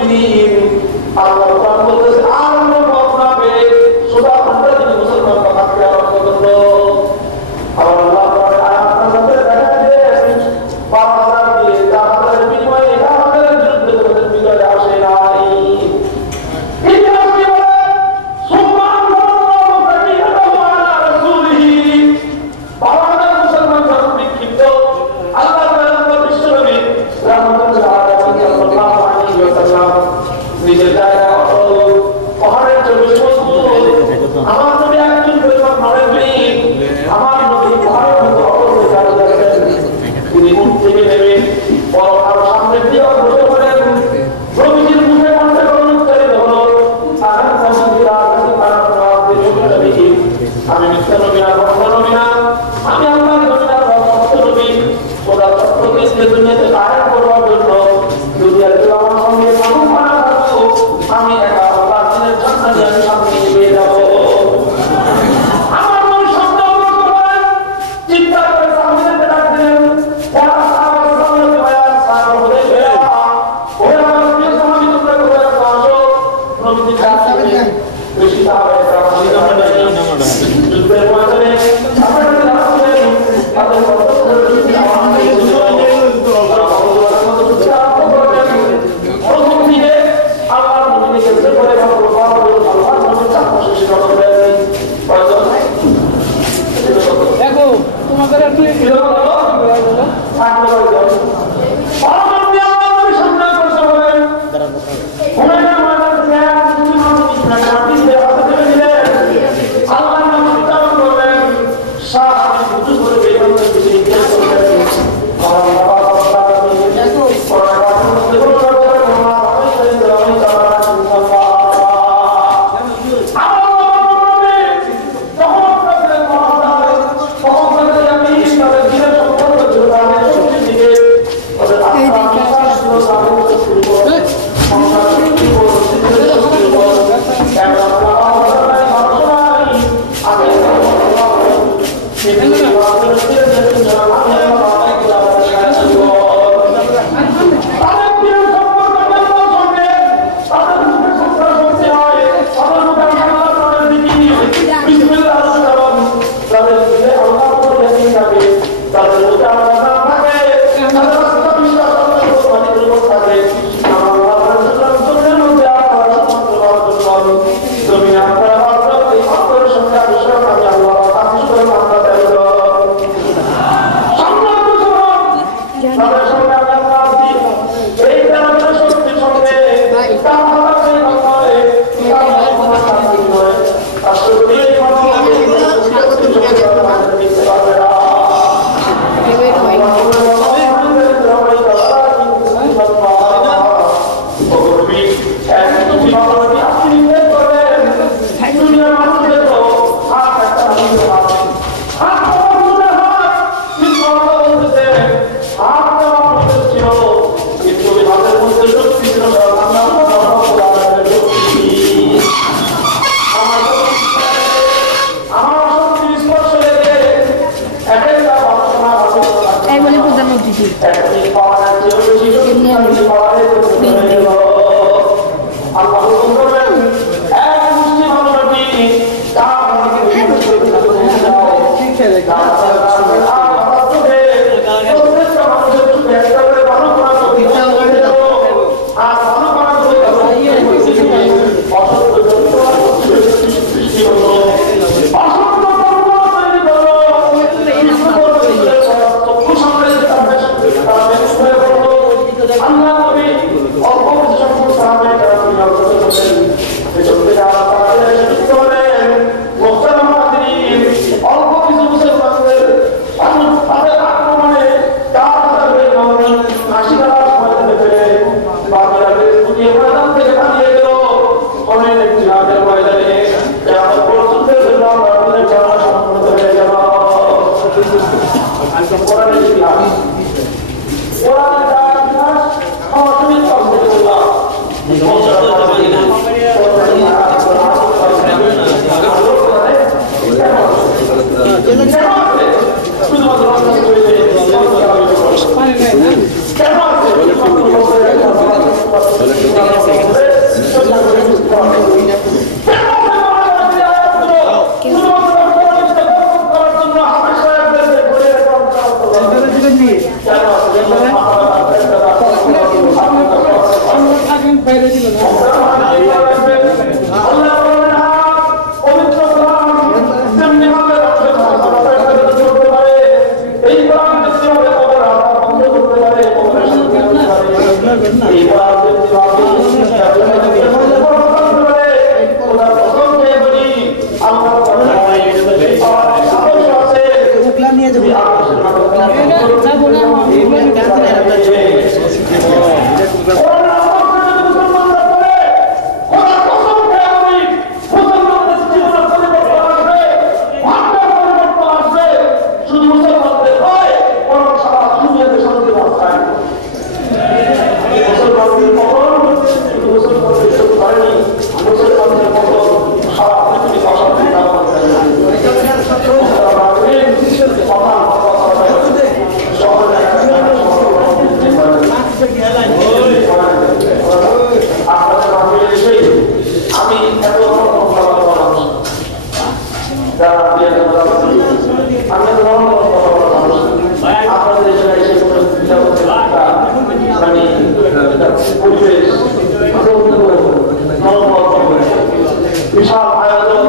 মুমিনিন আল্লাহ কোরআন বলতেছে আর কোনো পথ না পেয়ে শুধু আমরা যদি মুসলমান থাকতে আরম্ভ করবো আবার আল্লাহ তাআলা আয়াতের মধ্যে দেখা যায় ৫,০০০ দিয়ে ৪,০০০ বিনিময়ে ১,০০০ বিরুদ্ধে তোমাদের বিজয় আসে নাই ইতিহাস কি বলে সুবহানাল্লাহু তাআলা রাসূলিহি ১২,০০০ মুসলমান যখন বিক্ষিপ্ত আল্লাহ তাআলা বিশ্বনবী রাহমাতুল আলামিন সাল্লাল্লাহু আলাইহি ওয়াসাল্লাম নিজের জায়গা অটল পাহাড়ের জন্য মজবুত আমার নবী একজন পরিবার নড়েন আমার নবী পাহাড়ের মতো অটল হয়ে দাঁড়িয়ে তিনি উঠ থেকে নেমে আর সামনে দিয়ে বসে পড়েন নবীজির মুখে মধ্যে উচ্চারিত হলো আমি মিথ্যা নবী না ভক্ত নবী না আমি আল্লাহর নবী না ভক্ত নবী খোদা সত্যকে দুনিয়াতে কায়েম করবার জন্য দুনিয়ার কেউ আমার সঙ্গে মানুষ মানা থাকবো আমি একা আল্লাহর দিনের জান্নাতে আমি সামনে নিয়ে যাবো আমার নবী শব্দ করেন চিৎকার করে সামনে ডাক দিলেন ওরা সাহাবা সামনে ভাইয়া সাহাবা হয়ে গেল ওরা আমাকে সাহাবী তোমরা করে আসো নবীজি কাছে বেশি সাহাবা এটা যুদ্ধের ময়দানে আমাদের রাসূলের তাদের দেখো তোমাদের একটু আল্লাহ বাইরে ছিল না বিশাল আয়োজন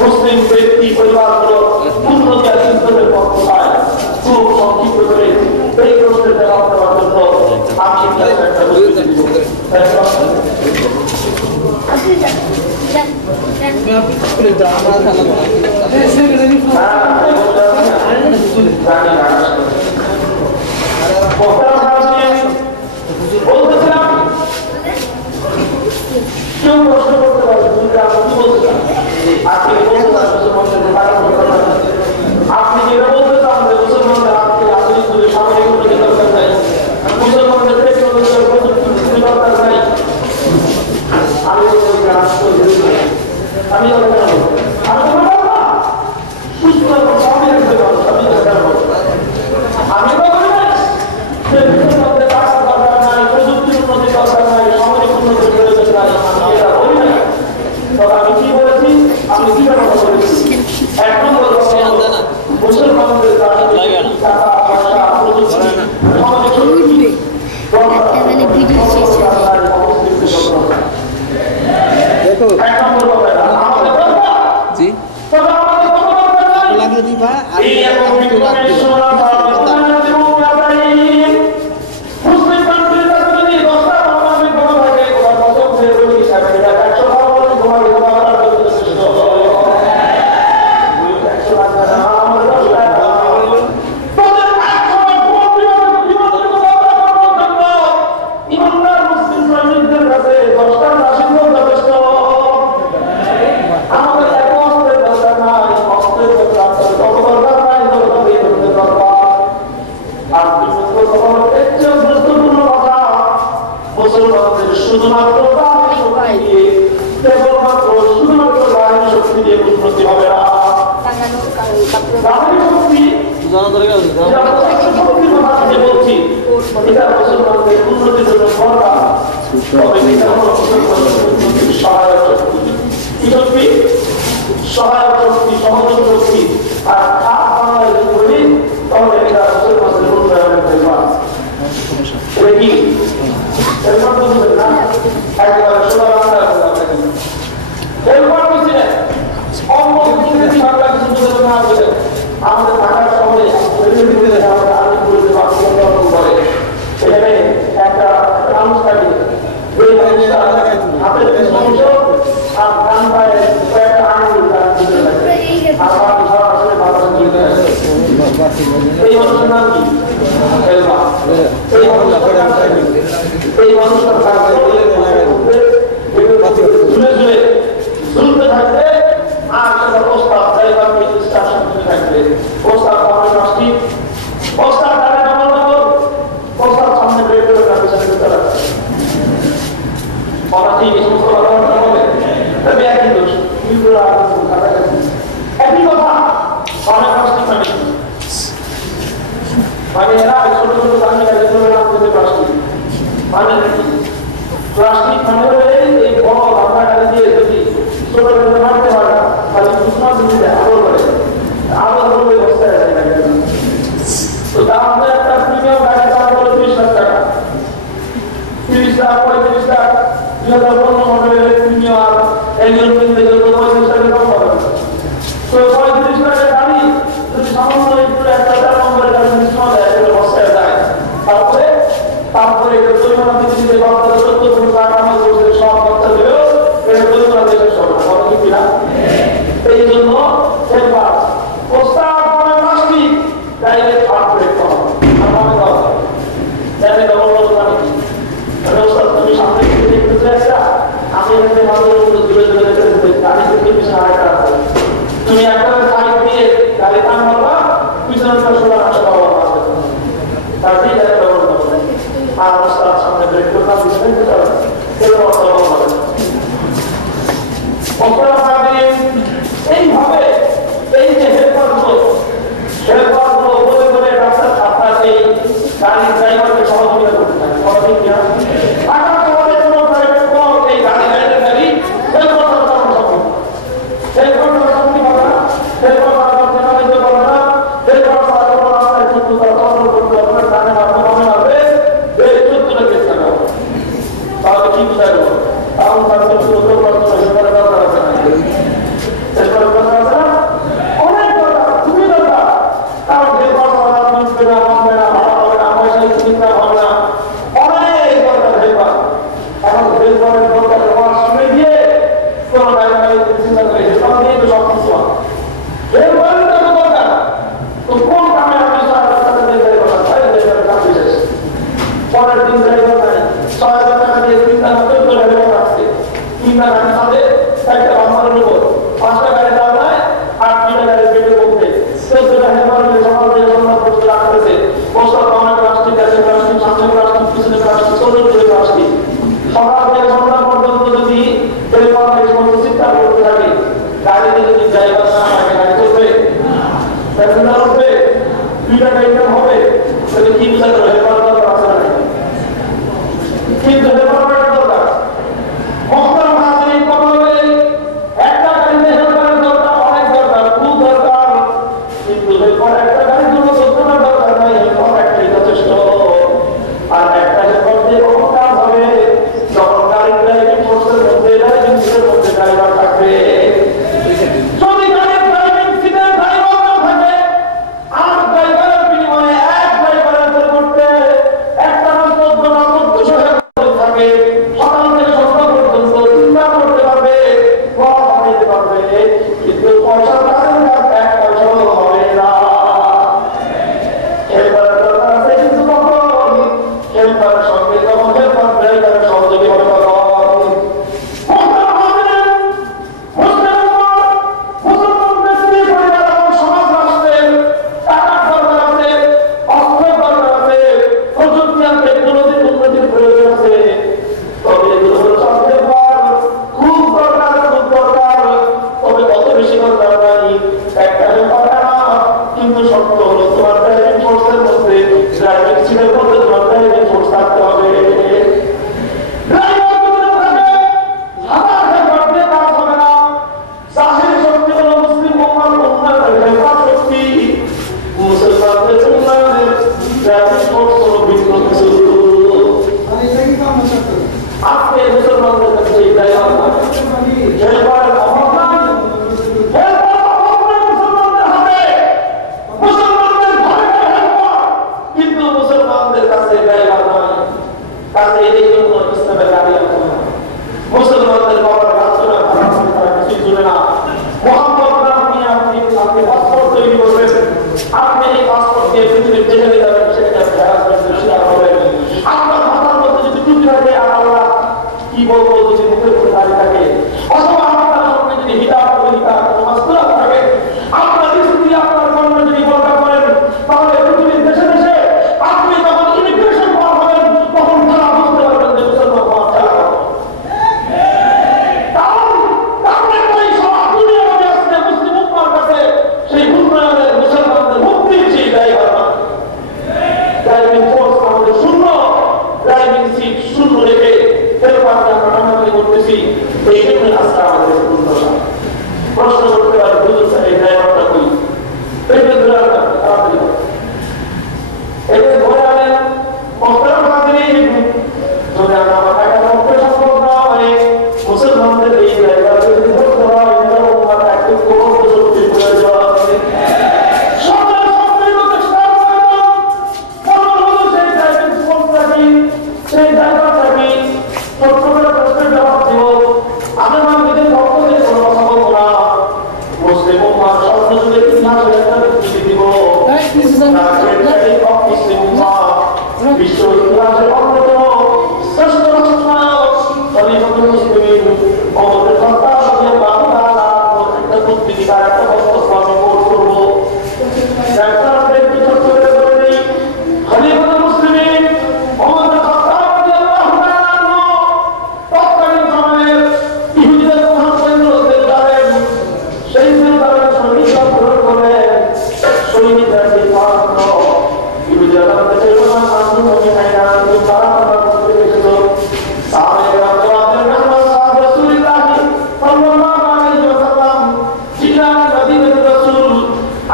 মুসলিম ব্যক্তি পরিবারগুলো উন্নতি আর চিন্তনের পথ পায়। খুব সংক্ষিপ্ত করে এই প্রশ্নের জবাব দেওয়ার জন্য আমি বলতেছিলাম কেউ প্রশ্ন করতে পারে আপনি বলতে চান আপনি যেটা বলতে চান যে মুসলমানদের আজকে আধুনিক যুগে সামরিক উন্নতি দরকার নাই, মুসলমানদের টেকনোলজির প্রযুক্তি দরকার নাই, আমি আমি কি বলেছি? আমি কি কথা বলেছি? এক নম্বর মুসলমানদের সহায়ক শক্তি, সহযোগী শক্তি আর খাপ বাংলায় যদি বলি তাহলে এটা মুসলমানদের উন্নয়নের হেলপার। এটা কি হেলপার তো বুঝবেন না, একেবারে সোজা বাংলা হেলপার বুঝছিলেন। অন্য ইংরেজি বাংলা কিছু বুঝতে না বুঝে আমাদের ঢাকার শহরে আমাদের আলোক বলতে করে এখানে একটা মানুষ থাকে, ওই মানুষটা হাতের অংশ আর ডান পায়ে কয়েকটা আঙুল তার ভিতরে থাকে আর বাকি সব আসলে বাতাস চলতে আসে। এই মানুষের নাম কি? এই মানুষটার ঝুলে ঝুলে ঝুলতে থাকবে আর সেটা প্রস্তাব ড্রাইভারকে ইনস্ট্রাকশন দিতে থাকবে। প্রস্তাব পাবে পাঁচটি, প্রস্তাব তারা কেমন নেব, প্রস্তাব সামনে বের করে তার পিছনে ঢুকতে রাখবে। অনাথি এই সমস্ত কথাবার্তা বলে তবে একই দোষ একই কথা অনেক পাঁচটি মানে এরা ছোট ছোট দামি গাড়ি নাম দিতে প্লাস্টিক মানে প্লাস্টিক মানে এই বড় ধান্দা গাড়ি দিয়ে যদি ছোট গাড়ি মারতে পারে না তাহলে ঘোষণা দিতে আদর করে আদর করবে বস্তায় আছে গাড়ি। তো তার মধ্যে একটা প্রিমিয়াম গাড়ির দাম হলো 30 লাখ টাকা, 30 লাখ 35 লাখ 2015 মডেলের প্রিমিয়াম একজন কিনতে গেলে 35 লাখ কম পাবে। তো 35 লাখের গাড়ি যদি সামান্য একটু একটা 4 নম্বরের গাড়ি মিশ্রণ দেয় তাহলে বস্তায় যায়। তারপরে এটা জরিমানা দিতে বাচ্চারা 14 কোটি টাকা কামাই করছে, সব বাচ্চা দেবেও এটা জরিমানা দেশের সরকার বলে কি কিনা। এই জন্য একবার প্রস্তাব করে মাসটি ডাইরেক্ট হাত ব্রেক করা আমাকে দেওয়া হয় যাতে ডবল মানে কি তুমি সামনে থেকে দেখতে চাইছা আমি এখানে মানুষের উপরে দূরে দূরে দেখতে গাড়ি থেকে পিছনে আরেকটা আছে, তুমি একটা সাইড দিয়ে গাড়ি টান মারবা পিছনে সোজা আসা পাওয়া আছে তার দিয়ে গাড়ি ডবল করবে আর রাস্তার সামনে ব্রেক করতে পিছনে যেতে হবে এরকম অর্থ হবে। এইভাবে এই যে হেলপারগুলো বলে বলে রাস্তার আপনাকে গাড়ির ড্রাইভারকে সহযোগিতা করতে থাকে টাকা তোমাদের কোনো প্রাইভেট কল এই গাড়ি রাইডের গাড়ি হেলপার শক্তি পাবে না, হেলপার বাণিজ্য পাবে না, হেলপার রাস্তায় কিন্তু তারা চলাচল করতে হবে না, ডানে মারবে বামে মারবে 14 কেস টাকা হবে। তাহলে কি বিষয় হলো কারণ তার হেলপারের দরকার আছে না, হেলপারের দরকার আছে না, অনেক দরকার, খুবই দরকার। কারণ হেলপার মিলবে না, মানবে না, ভাড়া হবে না, পয়সা চিন্তা হবে না, অনেক দরকার হেলপার। এখন হেলপারের দরকার হওয়ার শুনে গিয়ে কোন গাড়ি চিন্তা করে হেলপার দিয়ে তো সব কিছু হয়, হেলপারের তো দরকার। তো কোন কামে আমি পরের দিন ড্রাইভার নাই 6,000 টাকা দিয়ে 3 ড্রাইভার রাখছে, 3 গাড়ি সাথে একটা বাম্পারের উপর 5টা গাড়ি দাম নাই 8টা গাড়ি পেটের মধ্যে 14টা হেলপার মিলে সকাল থেকে সন্ধ্যা পর্যন্ত রাখতেছে। পোস্টার বামে প্লাস্টিক আছে, প্লাস্টিক সামনে প্লাস্টিক পিছনে প্লাস্টিক 14 দিকে প্লাস্টিক। সকাল থেকে সন্ধ্যা পর্যন্ত যদি হেলপার চিন্তা করতে থাকে গাড়িতে যদি ড্রাইভার না থাকে গাড়ি চলবে, প্যাসেঞ্জার উঠবে, 2টা গাড়ি হবে, তাহলে কি বুঝা যাবে হেলপার দরকার আছে না কিন্তু হেলপারের দরকার। মহতরম হাজিরিন কবলে একটা গাড়িতে হেলপারের দরকার অনেক দরকার, খুব দরকার, কিন্তু হেলপার একটা গাড়ির জন্য 14টা দরকার নাই, হেলপার একটাই যথেষ্ট। আর একটা হেলপার দিয়ে কখন কাজ হবে যখন গাড়ির ড্রাইভিং ফোর্সের মধ্যে ড্রাইভিং সিটের মধ্যে ড্রাইভার থাকবে। যদি গাড়ির ড্রাইভিং সিটে ড্রাইভার না থাকে আর ড্রাইভারের বিনিময়ে এক ড্রাইভারের পরিবর্তে মুসলিম উম্মাহর স্বর্ণযুগের ইতিহাসের একটা বিবৃতি দিব। মুসলিম উম্মাহ বিশ্ব ইতিহাসের অন্যতম শ্রেষ্ঠ রাষ্ট্রনায়ক খলিফাতুল মুসলিমিন ওমর ইবনে খাত্তাব রাদিয়াল্লাহু তাআলা একটা বুদ্ধিকার একটা বক্তব্য আমি কোট করব। একটা ব্যক্তি ছোট করে বলে দেই, খলিফাতুল মুসলিমিন ওমর ইবনে খাত্তাব রাদিয়াল্লাহু তাআলা তৎকালীন সময়ের ইহুদিদের প্রধান কেন্দ্রদের দ্বারেন সেই দ্বারের সৈনিকরা গ্রহণ করে সৈনিকরা যে পাত্র ইহুদিরা তাদের সেই প্রধান আন্দোলনে হয় না, কিন্তু তারা তারা করতে গেছিল। সাহাবায়ে কেরাম জওয়াবের মেহমান সাহাব রাসূলুল্লাহ সাল্লাল্লাহু আলাইহি ওয়াসাল্লাম ছিলেন মদিনার রাসূল।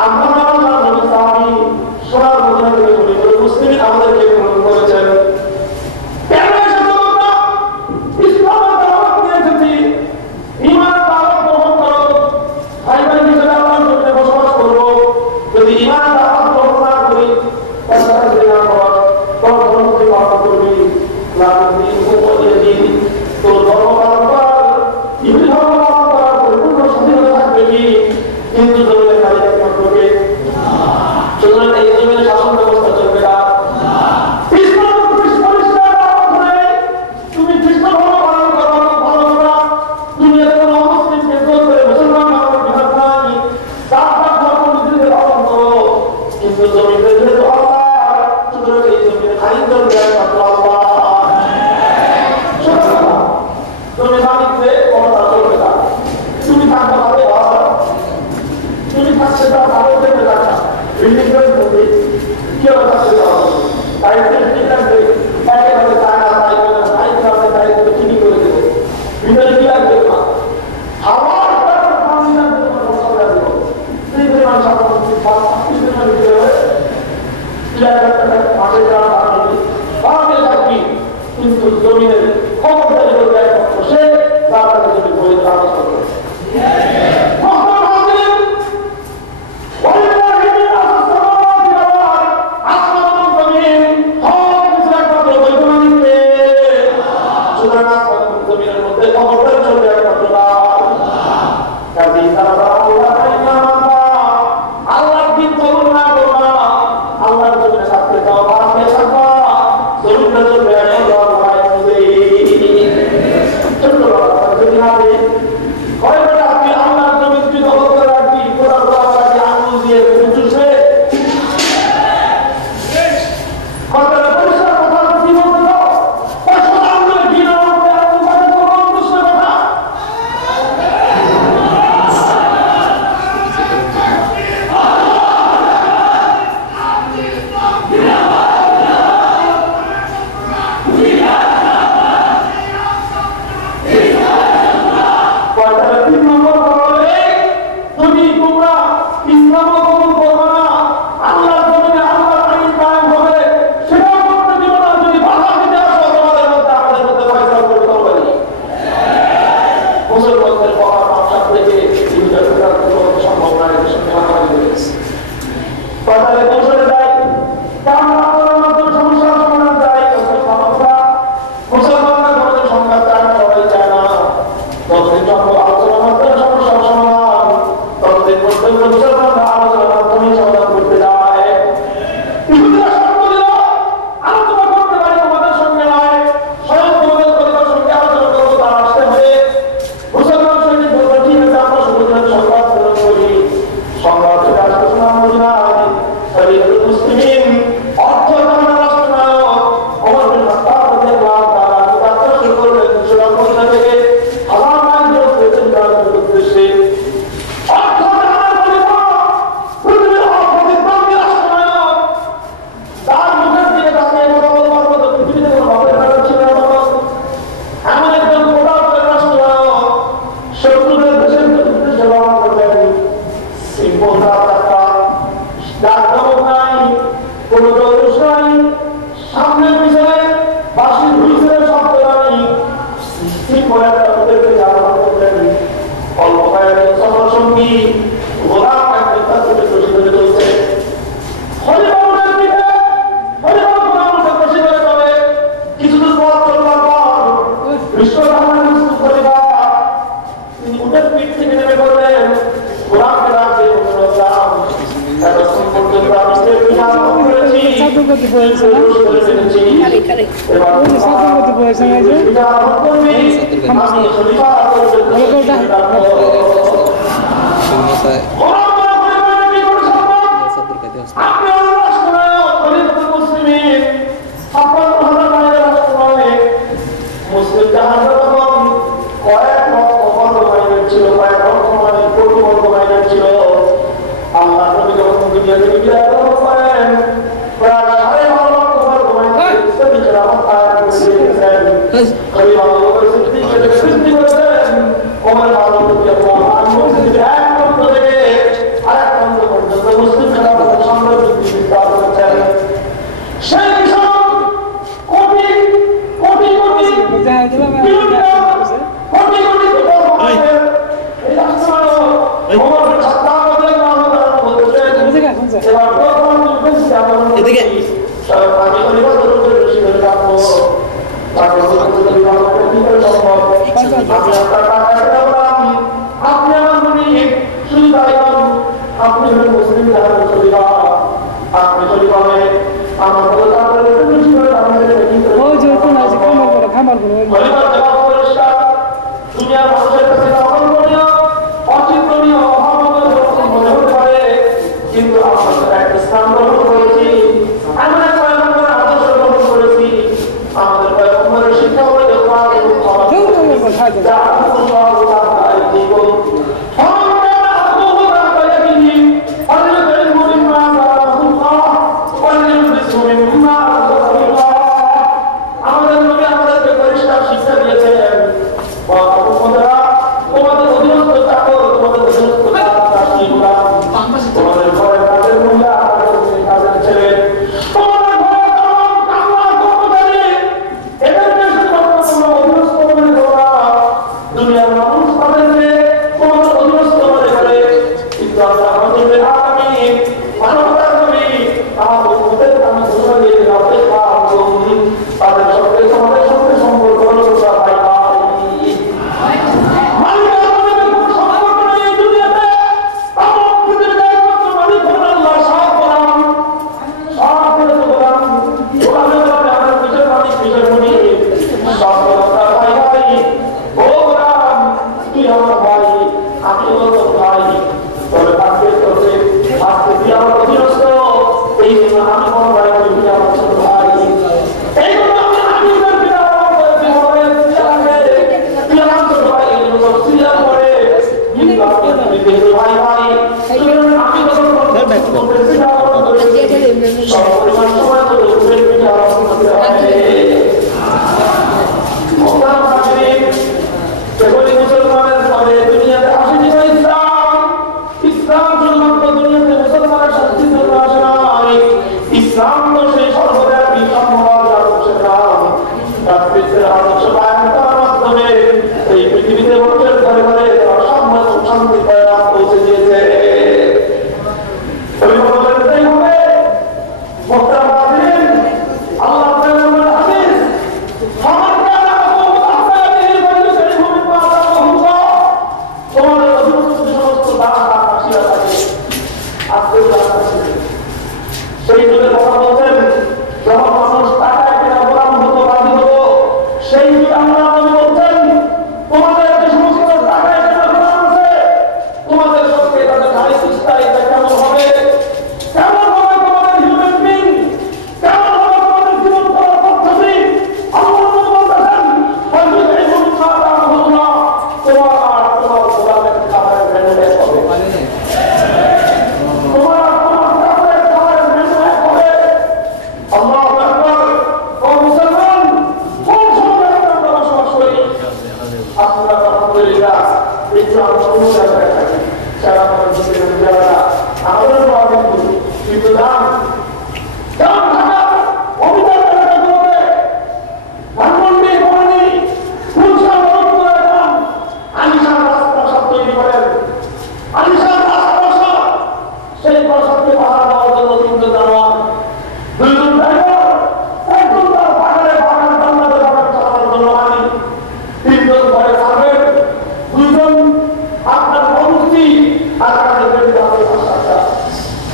আমরা আল্লাহর নবী সাহাবী সোনার মদিনা থেকে খলিফাতুল মুসলিমিন আমাদেরকে গ্রহণ করেছেন। কেন এসেছে তোমরা? ইসলামের দাওয়াত নিয়ে এসেছি, ঈমান দাওয়াত গ্রহণ করো, ভাই ভাই হিসেবে আল্লাহর জন্য বসবাস করবো। যদি ঈমান দাওয়াত গ্রহণ না করি, তাহলে না কর, তোর ধর্মকে পালন করবি, তোর ধর্ম পালন কর, ইহুদি ধর্ম পালন করার পরিপূর্ণ স্বাধীনতা থাকবে কি? কিন্তু জমিনে খালি একমাত্র কে? সুতরাং এই জমিনে শাসন ব্যবস্থা চলবে না। ইসলাম পরিষ্কার দাওয়াত নেই, তুমি খ্রিস্টান ধর্ম পালন করো, ভালো না। দুনিয়াতে কোনো অমুসলিমকে জোর করে মুসলমান বানানোর বিধান নাই। তার ধর্ম নিজেদের পালন করো, কিন্তু জমিনে যেহেতু আল্লাহ, সুতরাং এই জমিনে খালি চলবে একমাত্র আল্লাহ। তুমি মালিককে ক্ষমতা চলবে না, তুমি থাকতে পারবে ভালো, তুমি থাকতে পারো ভালো দেখে থাকা বিল্ডিং করে বলবে কেউ থাকতে পারো, তাই বিল্ডিং লাগবে একেবারে চায় না, তাই করে না, তাই করে তাই করে চিনি করে দেবো, ভিতরে কি লাগবে না আমার পানি লাগবে তোমার মশলা দেবো, সেই পরিমাণ সাধারণ ভিতরে মাঠে যাওয়া ভাড়াতে থাকবি, কিন্তু জমিনের ক্ষমতায় করবে একমাত্র সে, তার কাছে যদি বই কাগজ করবে। আল্লাহর দিন চলুন না করবা, আল্লাহর জন্য থাকতে চাও, ভারতে থাকবা, চলুন না চলবে আপনি আল্লাহর জমি তুই দখল করে রাখবি, কোথাও রাখবি আঙুল দিয়ে চুষবে কথা পরিষ্কার কথা কি বলতে চাও? আঙুল কি না বলতে আঙুল কথা তিনি উটের পিঠ থেকে নেমে পড়লেন, কোরআনকে সতর্কতা বলেছে না ওই যে সতর্কতা বলেছে না যে আল্লাহ নবী যখন দুনিয়া থেকে বিদায় গ্রহণ করেন প্রায় 5.5 লক্ষ আমার আয়াত করে দিয়েছেন খলিফা আবু বকর সিদ্দিকের সৃষ্টি করেছেন ওমর ফারুক রাদিয়াল্লাহু আনহু এক প্রান্ত থেকে আরেক প্রান্ত পর্যন্ত মুসলিম খেলাফতের সাম্রাজ্য বিস্তার করেছেন সেই সব কোটি কোটি কোটি এই রাষ্ট্র ওমর এদিকে আপনি মুসলিম খামার দুনিয়ার মানুষের কাছে অকল্পনীয় অচিন্তনীয় মনে হতে পারে কিন্তু আমরা ইসলাম গ্রহণ করেছি আমরা পয়গম্বরের আদর্শ গ্রহণ করেছি আমাদের পয়গম্বরের শিক্ষা হলো আমাদের নবী আমাদেরকে পরিষ্কার শিক্ষা দিয়েছেন তোমাদের অধীনস্থ চাকর তোমাদের অধীনস্থ তোমাদের ঘরের কাজের মহিলা কাজের ছেলে তোমাদের ঘরে কামলা কর্মচারী এদেরকে তোমরা অধীনস্থ মনে করো দুনিয়ার মানুষ তাদেরকে তোমাদের অধীনস্থ মনে করে কিন্তু আমরা আমাদের আগামী মানবতার নবী আমাদের উম্মতের আমি ঘোষণা দিয়ে দিলাম তাদের সঙ্গে তোমাদের সঙ্গে সম্পর্ক করা ভাই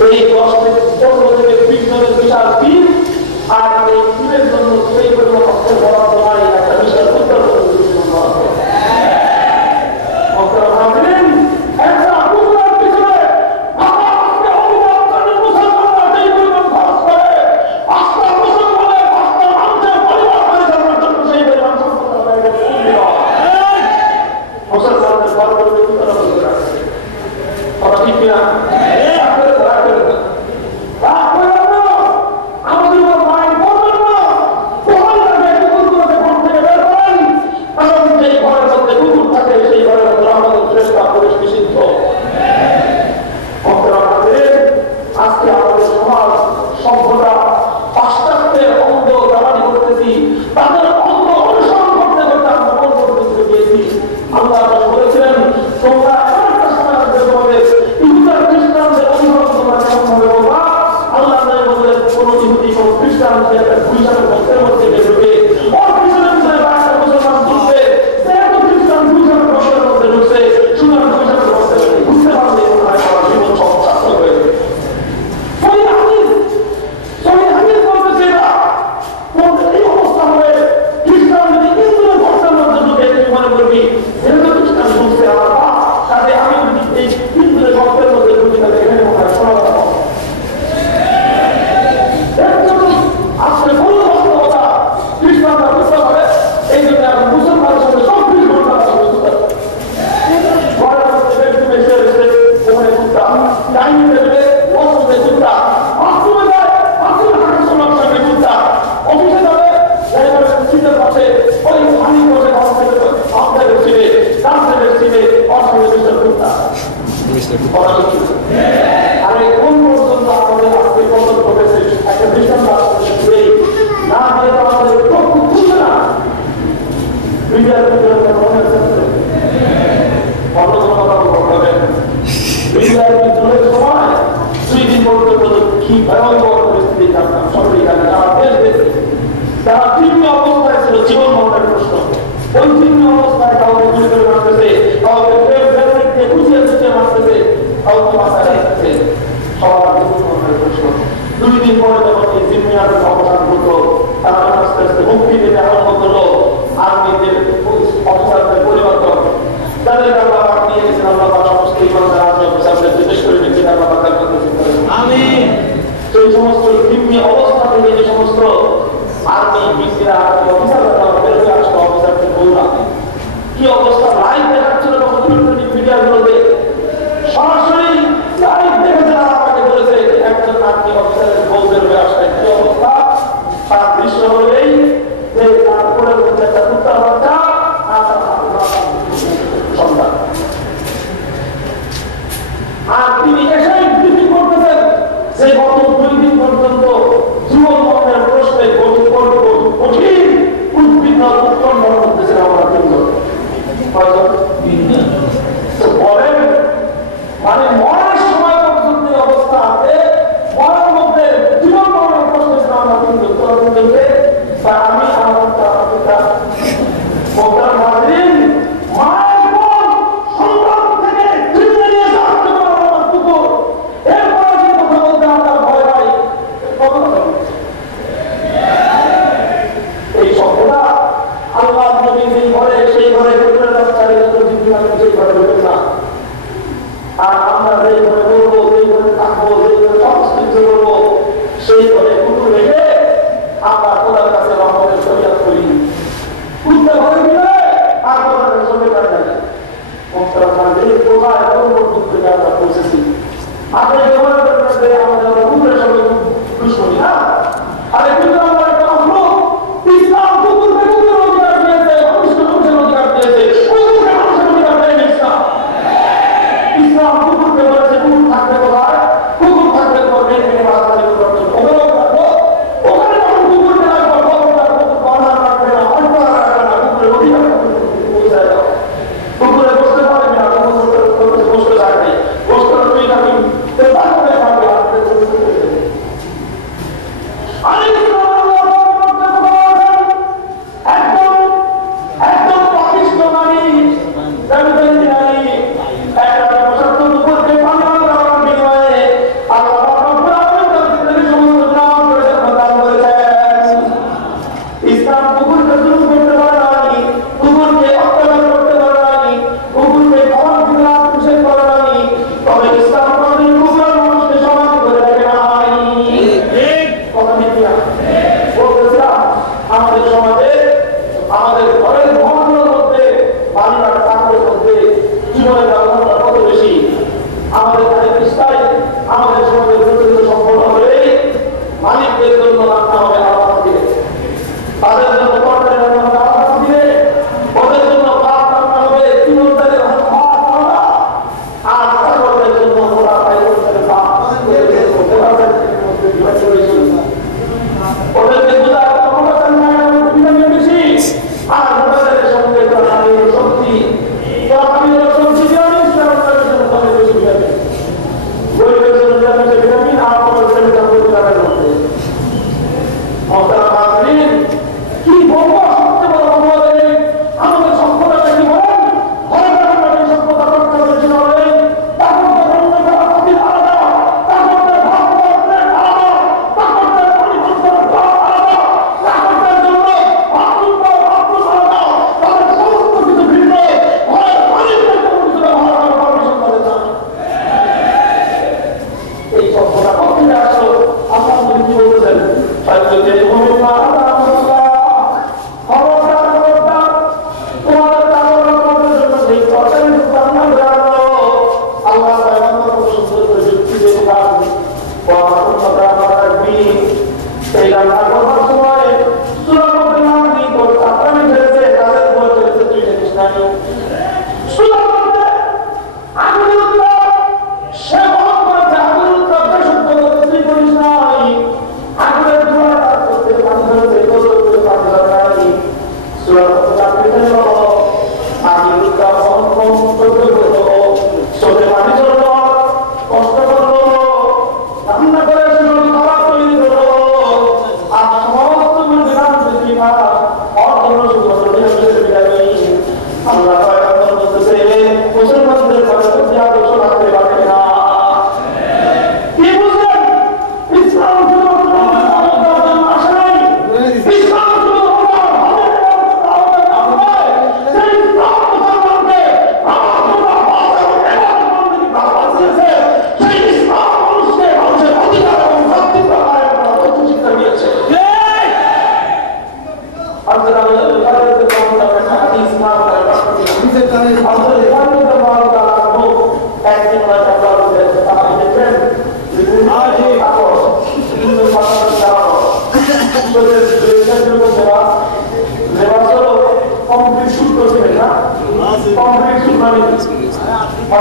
এই 10 থেকে 15 থেকে 20 জনের বিশাল টিম ডাইনিং টেবিলে ওষুধে জুতা, বাথরুমে যায় বাথরুমে হাঁটু শোনার সঙ্গে জুতা, অফিসে যাবে শীতের পাশে ওই পানি বসে আমাদের ছিঁড়ে ডাক্তারের ছিঁড়ে অসুবিধা জুতা। আরে কোন পর্যন্ত আমাদের আজকে পর্যন্ত করেছে একটা দৃষ্টান্ত না দিয়ে তো আমাদের চক্ষু খুলবে না। সময় 2 দিন পর্যন্ত কি ভয়ঙ্কর পরিস্থিতি থাকতাম সরকারি গাড়ি তারা ভিন্ন অবস্থায় ছিল, জীবন মরণের প্রশ্ন। ওই ভিন্ন অবস্থায় কাউকে গুলি করে মারতেছে, কাউকে বুঝিয়ে বুঝিয়ে মারতেছে, কাউকে মাথায় রাখতেছে, সবার জীবন মরণের প্রশ্ন। 2 দিন পরে যখন এই জিম্মিয়াদের অবসান করতো, তারা আস্তে আস্তে মুক্তি দিতে আরম্ভ করলো। আর্মিদের অফিসারদের পরিবর্তন, তাদের আল্লাহ নিয়ে গেছেন। আল্লাহ সমস্ত ইমানদার অফিসারদের বিশেষ করে ব্যক্তির আল্লাহ আমিন। সেই সমস্ত জিম্মি অবস্থা থেকে যে সমস্ত আর্মি বিসিরা অফিসাররা বেরোতে আসলো, অফিসারদের বললাম কি অবস্থা লাইভ দেখাচ্ছিল তখন ইলেকট্রনিক মিডিয়াগুলোতে সরাসরি লাইভ দেখে যারা আমাকে বলেছে একজন আর্মি অফিসারের বউ বেরোবে আসলেন। কি অবস্থা তার দৃশ্য হলেই যে তার কোলের মধ্যে একটা কুত্তার বাচ্চা আর তার সন্তান, আর তিনি এসেই ব্রিফিং করতেছেন যে গত 2 দিন পর্যন্ত জীবন মরণের প্রশ্নে কঠিন উদ্বিগ্ন উৎপন্ন করতেছেন আমরা তিনজন। বলেন মানে মরার সময় পর্যন্ত অবস্থা আছে, মরার মধ্যে জীবন মরণের প্রশ্ন ছিল আমরা তিনজন। তিনজনকে আমি আমার পিতা মোহতারাম হাজিরিন, মায়ের পর সন্তান থেকে চিনে নিয়ে আসতে পারবো আমার কুকুর, এরপরে যে কথা বলতে আমরা ভয় পাই। এই শব্দটা আল্লাহ নবী যেই ঘরে সেই ঘরে কুকুরের বাচ্চা সেই ঘরে ঢুকেন না। আর আমরা যেই ঘরে বলবো, যেই ঘরে থাকবো, যেই ঘরে সমস্ত কিছু করবো, সেই ঘরে কুকুর রেখে আমরা খোদার কাছে রহমতের শরীয়ত করি। কুত্তা ঘরে দিলে আর খোদার শরীয়ত লাগে। কোথায় কোন পর্যন্ত আমরা পৌঁছেছি? আপনি আমাদের কুকুরের সঙ্গে দুশ্মনী না। আরে কিন্তু আমরা একটা মাখলুক, ইসলাম কুকুরকে কুকুরের অধিকার দিয়েছে, মানুষকে মানুষের অধিকার দিয়েছে, কুকুরকে মানুষের অধিকার দেয়নি ইসলাম। ইসলাম কুকুরকে বলেছে কুকুর থাকবে কোথায়? কুকুর থাকবে তোমার মেয়ে বাচ্চাদের পর্যন্ত ওখানেও থাকবো, ওখানে যখন কুকুরকে রাখবো খবরদার কুকুর কর্নার রাখবে না, অল্প রাখবে না, কুকুরের অধিকার পৌঁছায় দাও। কুকুরে বসতে পারবে না, কুকুর বসতে থাকবে, বসতে তুই থাকবি তারপরে থাকবে একদম পাকিস্ত নারী ইসলাম কুকুরকে জুলুম করতে পারে না, কুকুরকে অত্যাচার করতে পারে না, কুকুরকে খাবার দিতে নিষেধ করে না। তবে ইসলাম কোনদিন কুকুরের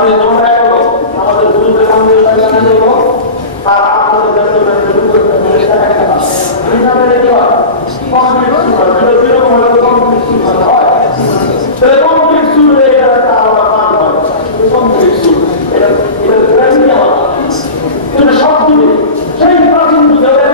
তাহলে তোমরা এলো আমাদের গুরুদের সামনে জানা দেব আর আমাদের দেশে গুরু করতে আমি জানা দেব কমপ্লিট সুপার যেরকম হলো কমপ্লিট সুপার হয় তাহলে কমপ্লিট সুপার এটা আলাদা মান হয় কমপ্লিট সুপার এটা গ্যারান্টি হয় এটা সব দিবে সেই প্রাচীন যুগের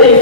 এই